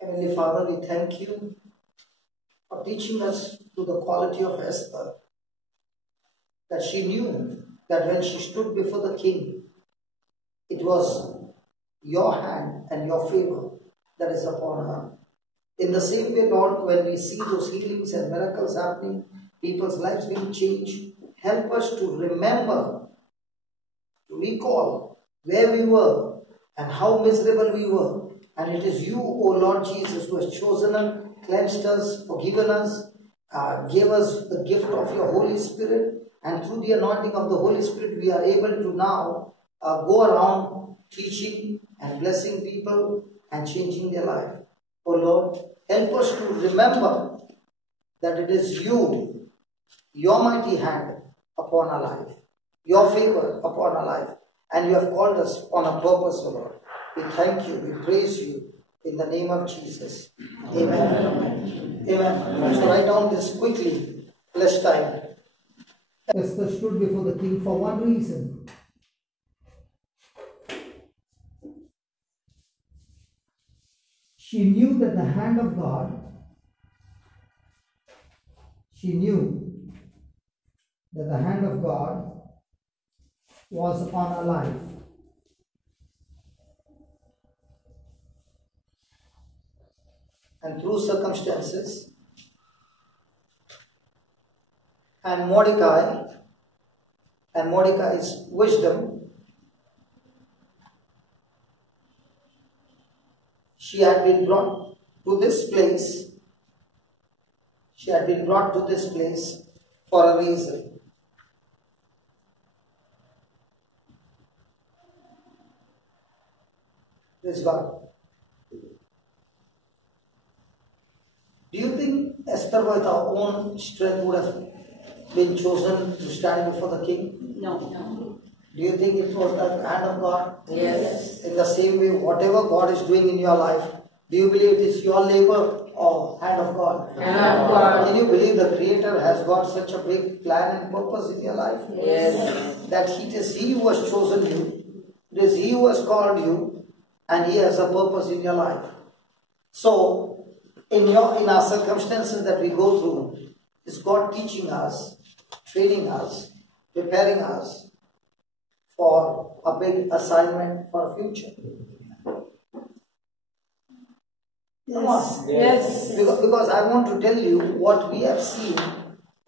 Heavenly Father, we thank you for teaching us to the quality of Esther, that she knew that when she stood before the king, it was your hand and your favor that is upon her. In the same way, Lord, when we see those healings and miracles happening, people's lives being changed, help us to remember, to recall where we were and how miserable we were. And it is you, O Lord Jesus, who has chosen us, cleansed us, forgiven us, gave us the gift of your Holy Spirit. And through the anointing of the Holy Spirit, we are able to now go around teaching and blessing people and changing their life. O Lord, help us to remember that it is you, your mighty hand upon our life, your favor upon our life. and you have called us on a purpose, O Lord. We thank you, we praise you in the name of Jesus. Amen. Amen. So write down this quickly, less time. Esther stood before the king for one reason. She knew that the hand of God, was on her life. And through circumstances and Mordecai's wisdom, she had been brought to this place. She had been brought to this place for a reason. Praise God. Do you think Esther with her own strength would have been chosen to stand before the king? No. Do you think it was the hand of God? Yes. In the same way, whatever God is doing in your life, do you believe it is your labor or hand of God? Hand of God. Can you believe the Creator has got such a big plan and purpose in your life? Yes. That it is He who has chosen you, it is He who has called you, and He has a purpose in your life. So, in our circumstances that we go through, is God teaching us, training us, preparing us for a big assignment for a future. Yes. Because I want to tell you, what we have seen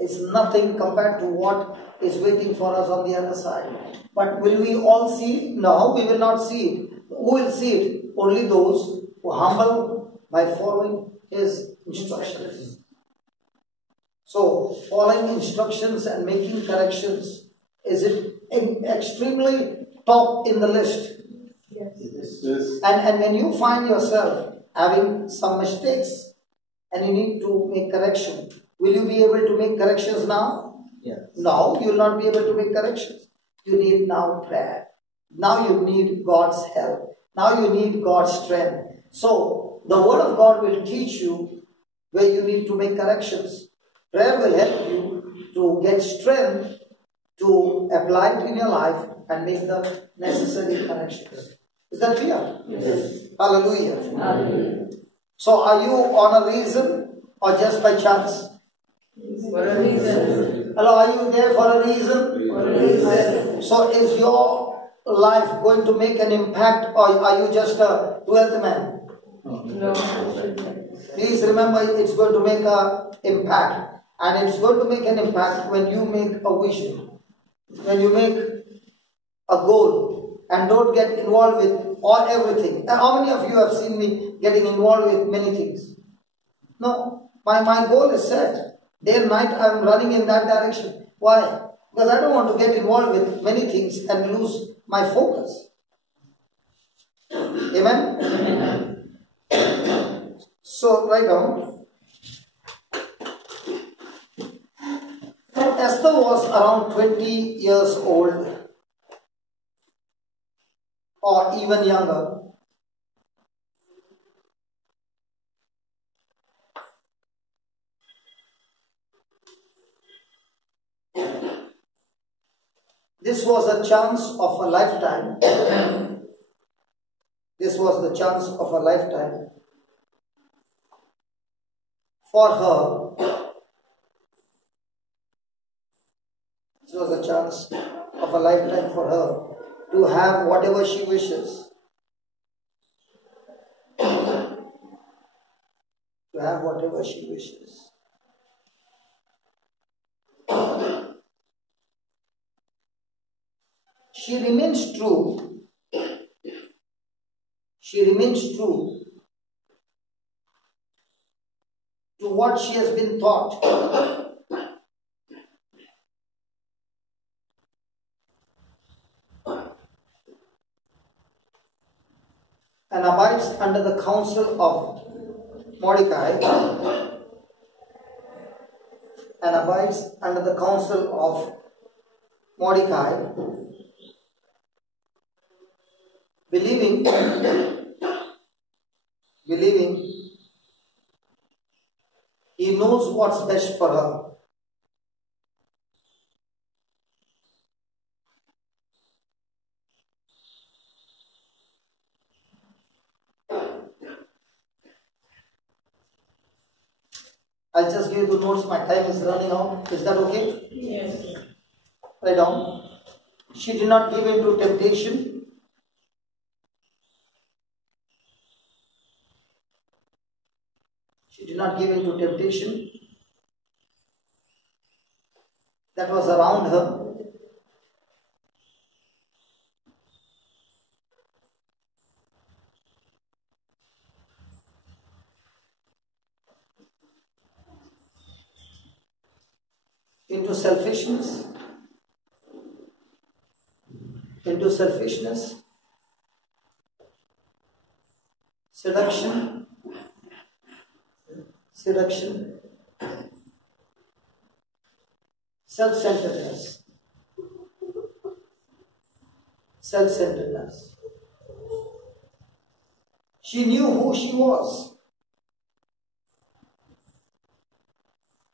is nothing compared to what is waiting for us on the other side. But will we all see it? No, we will not see it. Who will see it? Only those who humble by following His instructions. So, following instructions and making corrections is it extremely top in the list. Yes. And when you find yourself having some mistakes and you need to make correction, will you be able to make corrections now? Yes. No, you will not be able to make corrections. You need now prayer. Now you need God's help. Now you need God's strength. So, the Word of God will teach you where you need to make corrections. Prayer will help you to get strength to apply it in your life and make the necessary corrections. Is that clear? Yes. Hallelujah. Hallelujah. So are you on a reason or just by chance? For a reason. Hello, are you there for a reason? For a reason. So is your life going to make an impact, or are you just a 12th man? No. Please remember, it's going to make an impact. And it's going to make an impact when you make a vision, when you make a goal, and don't get involved with everything. And how many of you have seen me getting involved with many things? No, my goal is set. Day and night I am running in that direction. Why? Because I don't want to get involved with many things and lose my focus. Amen? Amen. So write down. Esther was around 20 years old or even younger. This was a chance of a lifetime. This was the chance of a lifetime for her. This was a chance of a lifetime for her to have whatever she wishes. To have whatever she wishes. She remains true. She remains true to what she has been taught. And abides under the counsel of Mordecai. And abides under the counsel of Mordecai. believing he knows what's best for her. I'll just give you the notes, my time is running out. Is that okay? Yes. Write down. She did not give in to temptation. She did not give in to temptation that was around her. Into selfishness, seduction, self-centeredness. She knew who she was.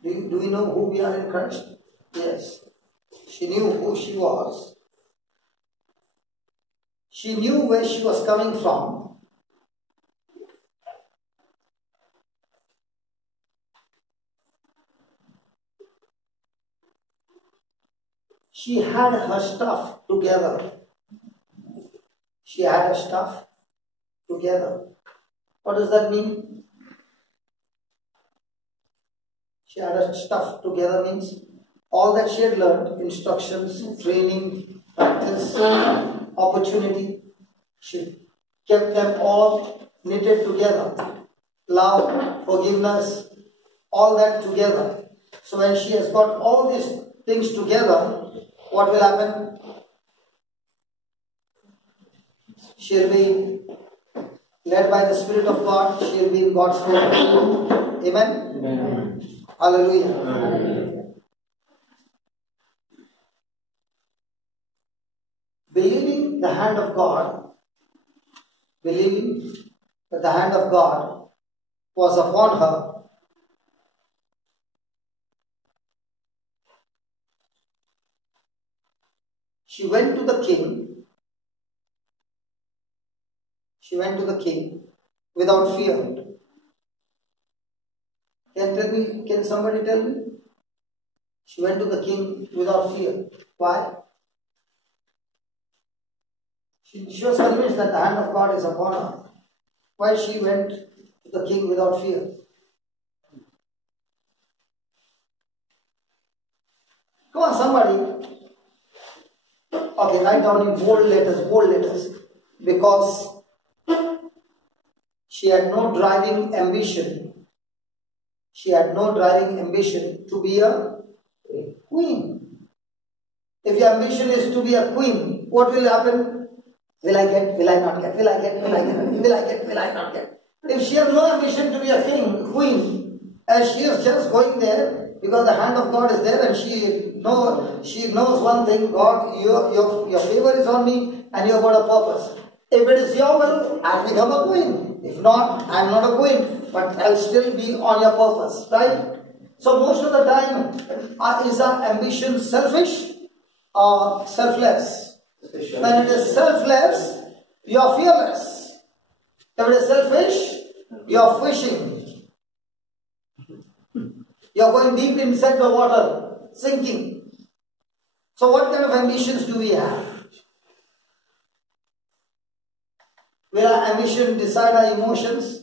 Do we know who we are in Christ? Yes. She knew who she was. She knew where she was coming from. She had her stuff together. What does that mean? She had her stuff together means all that she had learned, instructions, training, practice, opportunity, she kept them all knitted together. Love, forgiveness, all that together. So when she has got all these things together, what will happen? She'll be led by the Spirit of God. She'll be in God's favor. Amen? Amen. Hallelujah. Amen. Believing the hand of God, believing that the hand of God was upon her, she went to the king. Without fear. Can somebody tell me? She went to the king without fear. Why? She was convinced that the hand of God is upon her. Why she went to the king without fear? Come on, somebody. Okay, write down in bold letters. Because she had no driving ambition. To be a queen. If your ambition is to be a queen, what will happen? Will I get? Will I not get? Will I get? Will I get? Will I get? Will I not get? If she has no ambition to be a queen, as she is just going there because the hand of God is there, and she knows one thing: God, your favor is on me, and you have got a purpose. If it is your will, I'll become a queen. If not, I'm not a queen, but I'll still be on your purpose, right? So most of the time, is our ambition selfish or selfless? When it is selfless, you are fearless. If it is selfish, you are fishing. You are going deep inside the water, sinking. So what kind of ambitions do we have? Will our ambition decide our emotions?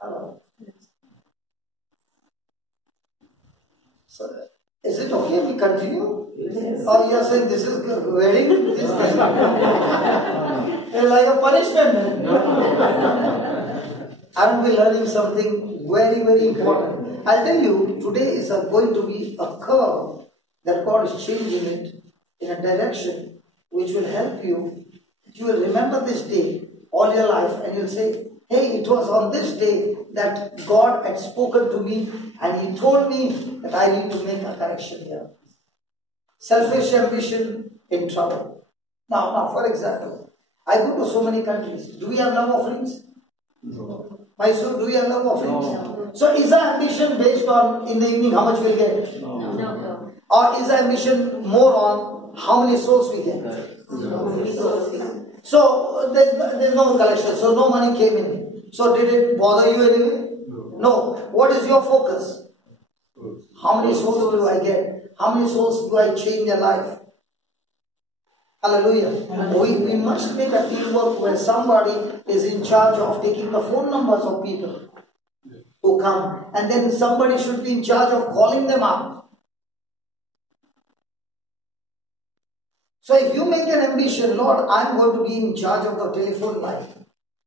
Hello. So, is it okay if we continue? Yes. Or you are saying this is very good? This is like a punishment. Aren't we learning something very, very important? I'll tell you, today is going to be a curve that God is changing it in a direction which will help you. You will remember this day all your life, and you'll say, hey, it was on this day that God had spoken to me, and He told me that I need to make a correction here. Selfish ambition in trouble. Now, for example, I go to so many countries. Do we have love offerings? No. Mysore, do we have love offerings? No. So is our ambition based on in the evening how much we'll get? No. Or is our ambition more on how many souls we get? No. So there's no collection, so no money came in. So did it bother you anyway? No. What is your focus? How many souls do I get? How many souls do I change their life? Hallelujah. We must make a teamwork where somebody is in charge of taking the phone numbers of people who come, and then somebody should be in charge of calling them up. So if you make an ambition, Lord, I'm going to be in charge of the telephone line.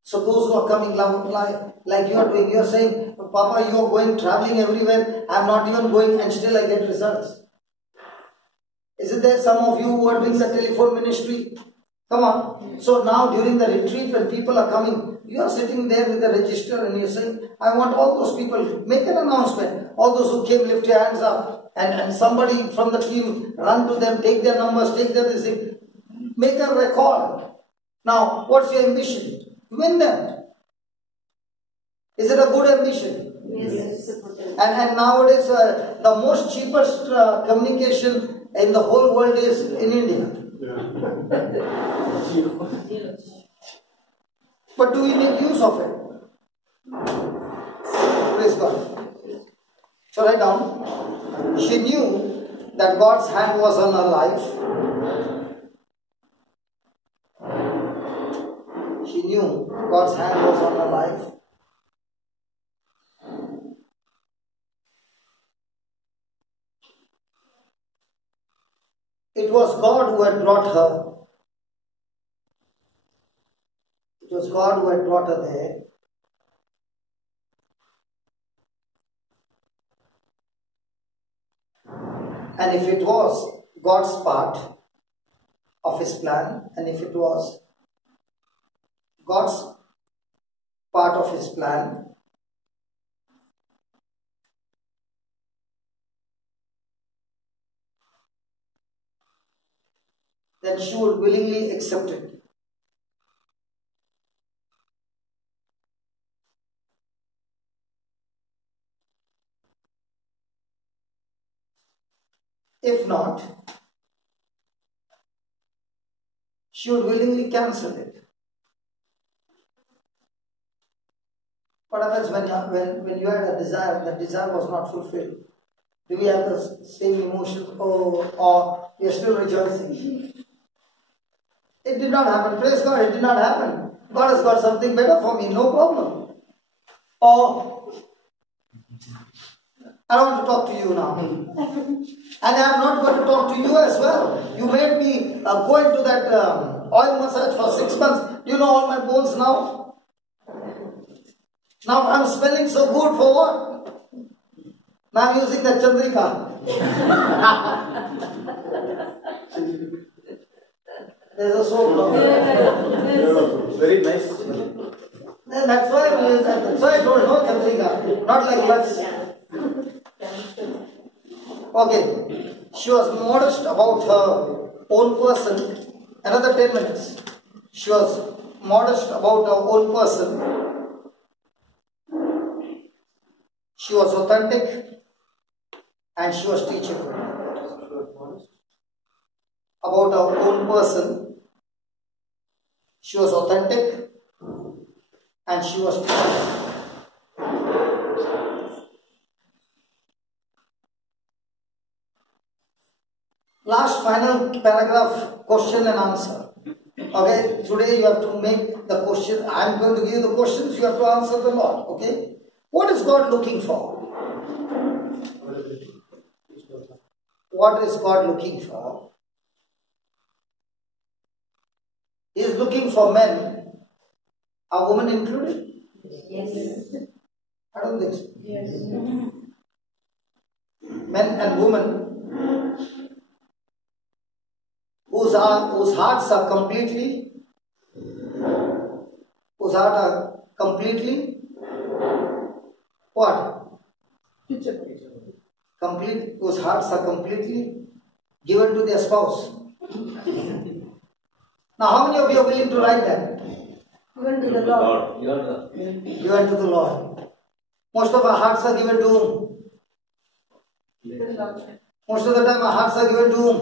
So those who are coming like you are doing, you are saying, Papa, you are going traveling everywhere, I'm not even going and still I get results. Isn't there some of you who are doing the telephone ministry? Come on. So now during the retreat when people are coming, you are sitting there with the register and you are saying, I want all those people, make an announcement. All those who came, lift your hands up. And somebody from the team run to them, take their numbers, take their thing. Make a record. Now, what's your ambition? Win them. Is it a good ambition? Yes. And nowadays, the most cheapest communication in the whole world is in India. But do we make use of it? Praise God. So write down. She knew that God's hand was on her life. She knew God's hand was on her life. It was God who had brought her. It was God who had brought her there. And if it was God's part of His plan, and if it was God's part of His plan, then she would willingly accept it. If not, she would willingly cancel it. What happens when you had a desire, that desire was not fulfilled? Do we have the same emotions, or we are still rejoicing? It did not happen. Praise God, it did not happen. God has got something better for me, no problem. Or, I don't want to talk to you now. And I am not going to talk to you as well. You made me go into that oil massage for 6 months. Do you know all my bones now? Now I am smelling so good for what? Now I am using that Chandrika. There's a soap. Very nice. That's why I told no Chandrika. Not like Lux. Okay. She was modest about her own person. Another 10 minutes. She was modest about her own person. She was authentic and she was teachable. About her own person, she was authentic and she was teachable. Last final paragraph, question and answer. Okay, today you have to make the question. I am going to give you the questions, you have to answer them all. Okay, what is God looking for? What is God looking for? He is looking for men. Are women included? Yes. I don't think so. Yes. Men and women whose hearts are completely what? Teachable. Whose hearts are completely given to their spouse. Now, how many of you are willing to write that? Given to the Lord. Given to the Lord. Most of our hearts are given to whom? Most of the time our hearts are given to whom?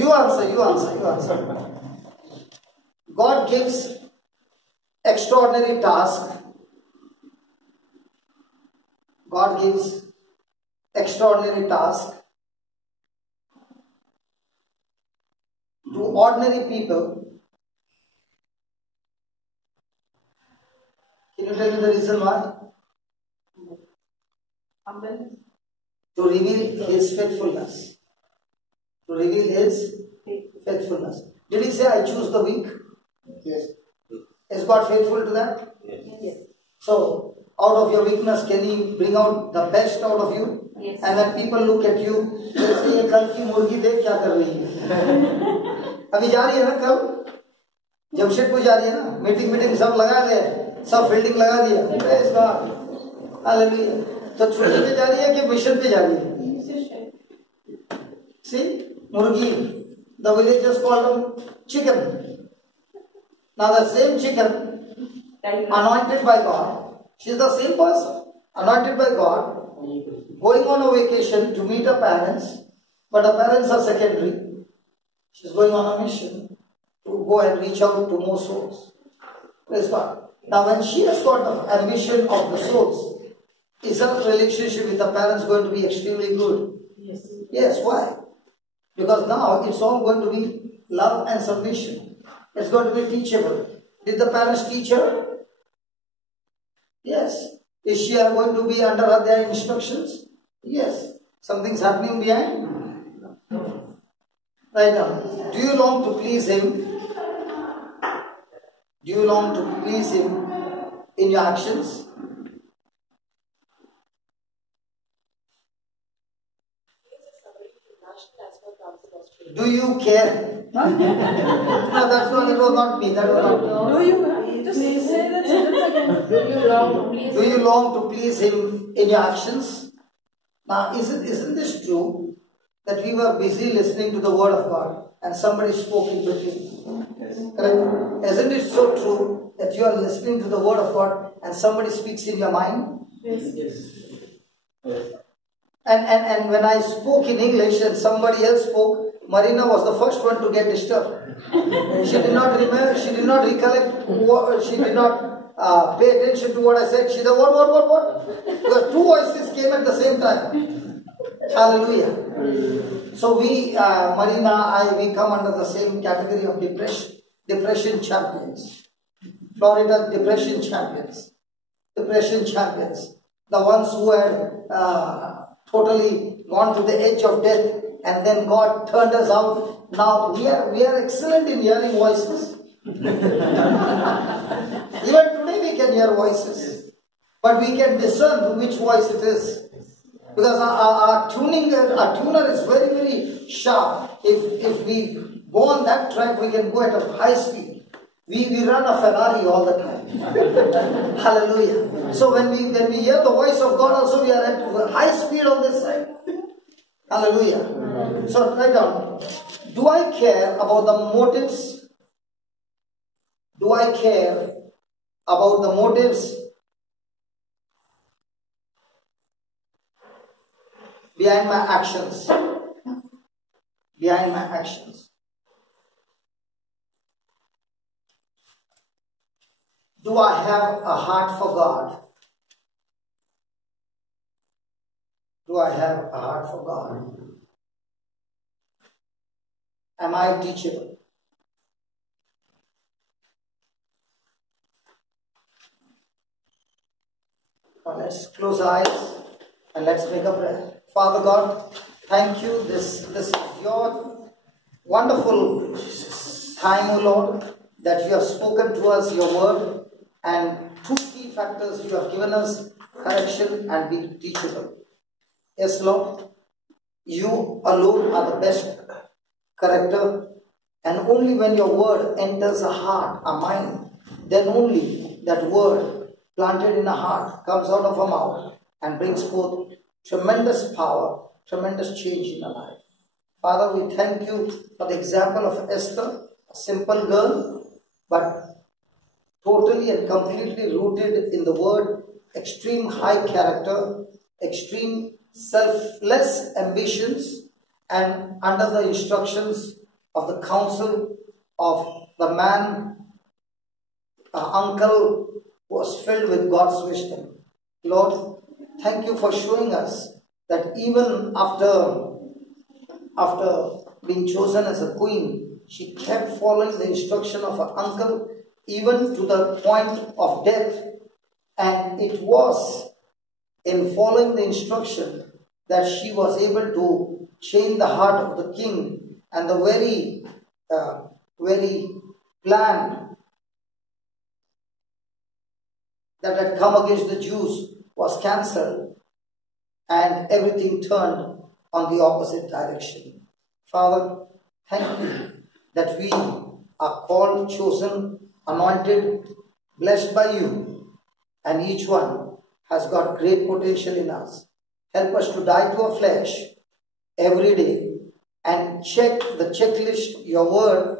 You answer. God gives extraordinary task. God gives extraordinary task to ordinary people. Can you tell me the reason why? To reveal His faithfulness. To reveal His faithfulness. Did He say, I choose the weak? Yes. Is God faithful to that? Yes. So, out of your weakness, can He bring out the best out of you? Yes. And when people look at you, they say, ये कल की मुर्गी देख क्या कर रही है? अभी जा रही है ना कल? जमशेदपुर जा रही है ना? मीटिंग सब लगा ले, सब फील्डिंग लगा दिया. Praise God. Hallelujah. तो छुट्टी पे जा रही है कि मिशन पे जा रही है? See, मुर्गी. The villagers call them chicken. Now the same chicken, anointed by God, she is the same person, anointed by God, going on a vacation to meet her parents, but her parents are secondary. She is going on a mission to go and reach out to more souls. Praise God. Now when she has got the ambition of the souls, is her relationship with her parents going to be extremely good? Yes. Yes, why? Because now it's all going to be love and submission. It's going to be teachable. Did the parents teach her? Yes. Is she going to be under their instructions? Yes. Something's happening behind? Right now. Do you long to please Him? Do you long to please Him in your actions? Do you care? No, that was not me. That was not me. Do you just say that sentence again? Do you long to please Him in your actions? Now, isn't this true that we were busy listening to the Word of God and somebody spoke in between? Correct? Isn't it so true that you are listening to the Word of God and somebody speaks in your mind? Yes. And when I spoke in English and somebody else spoke, Marina was the first one to get disturbed. She did not remember, she did not recollect, she did not pay attention to what I said. She said, what? Because two voices came at the same time. Hallelujah. So we, Marina, we come under the same category of depression champions. Florida depression champions. Depression champions. The ones who had totally gone to the edge of death, and then God turned us out. Now we are excellent in hearing voices. Even today we can hear voices, but we can discern which voice it is, because our tuner is very, very sharp. If we go on that track, we can go at a high speed. We run a Ferrari all the time. Hallelujah. So when we hear the voice of God also, we are at high speed on this side. Hallelujah. So write down. Do I care about the motives? Do I care about the motives behind my actions? Behind my actions. Do I have a heart for God? Do I have a heart for God? Am I teachable? Now let's close our eyes and let's make a prayer. Father God, thank you. This is your wonderful time, O Lord, that you have spoken to us your word, and two key factors you have given us: correction and being teachable. Yes, Lord, you alone are the best corrector, and only when your word enters a heart, a mind, then only that word planted in a heart comes out of a mouth and brings forth tremendous power, tremendous change in a life. Father, we thank you for the example of Esther, a simple girl, but totally and completely rooted in the word, extreme high character, extreme selfless ambitions, and under the instructions of the counsel of the man, her uncle, who was filled with God's wisdom. Lord, thank you for showing us that even after being chosen as a queen, she kept following the instruction of her uncle, even to the point of death. And it was in following the instruction that she was able to change the heart of the king, and the very plan that had come against the Jews was cancelled, and everything turned on the opposite direction. Father, thank you that we are called, chosen, anointed, blessed by you, and each one has got great potential in us. Help us to die to our flesh every day and check the checklist, your word,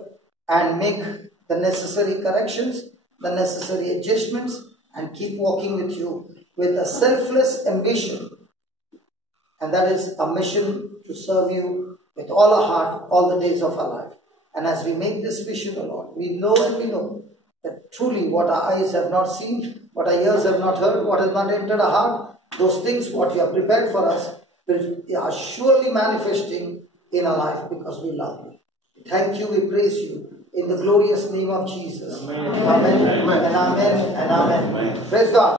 and make the necessary corrections, the necessary adjustments, and keep walking with you with a selfless ambition. And that is a mission to serve you with all our heart, all the days of our life. And as we make this mission, O Lord, we know that truly what our eyes have not seen, what our ears have not heard, what has not entered our heart, those things what you have prepared for us are surely manifesting in our life because we love you. Thank you, we praise you in the glorious name of Jesus. Amen. Amen. And amen and amen. Praise God.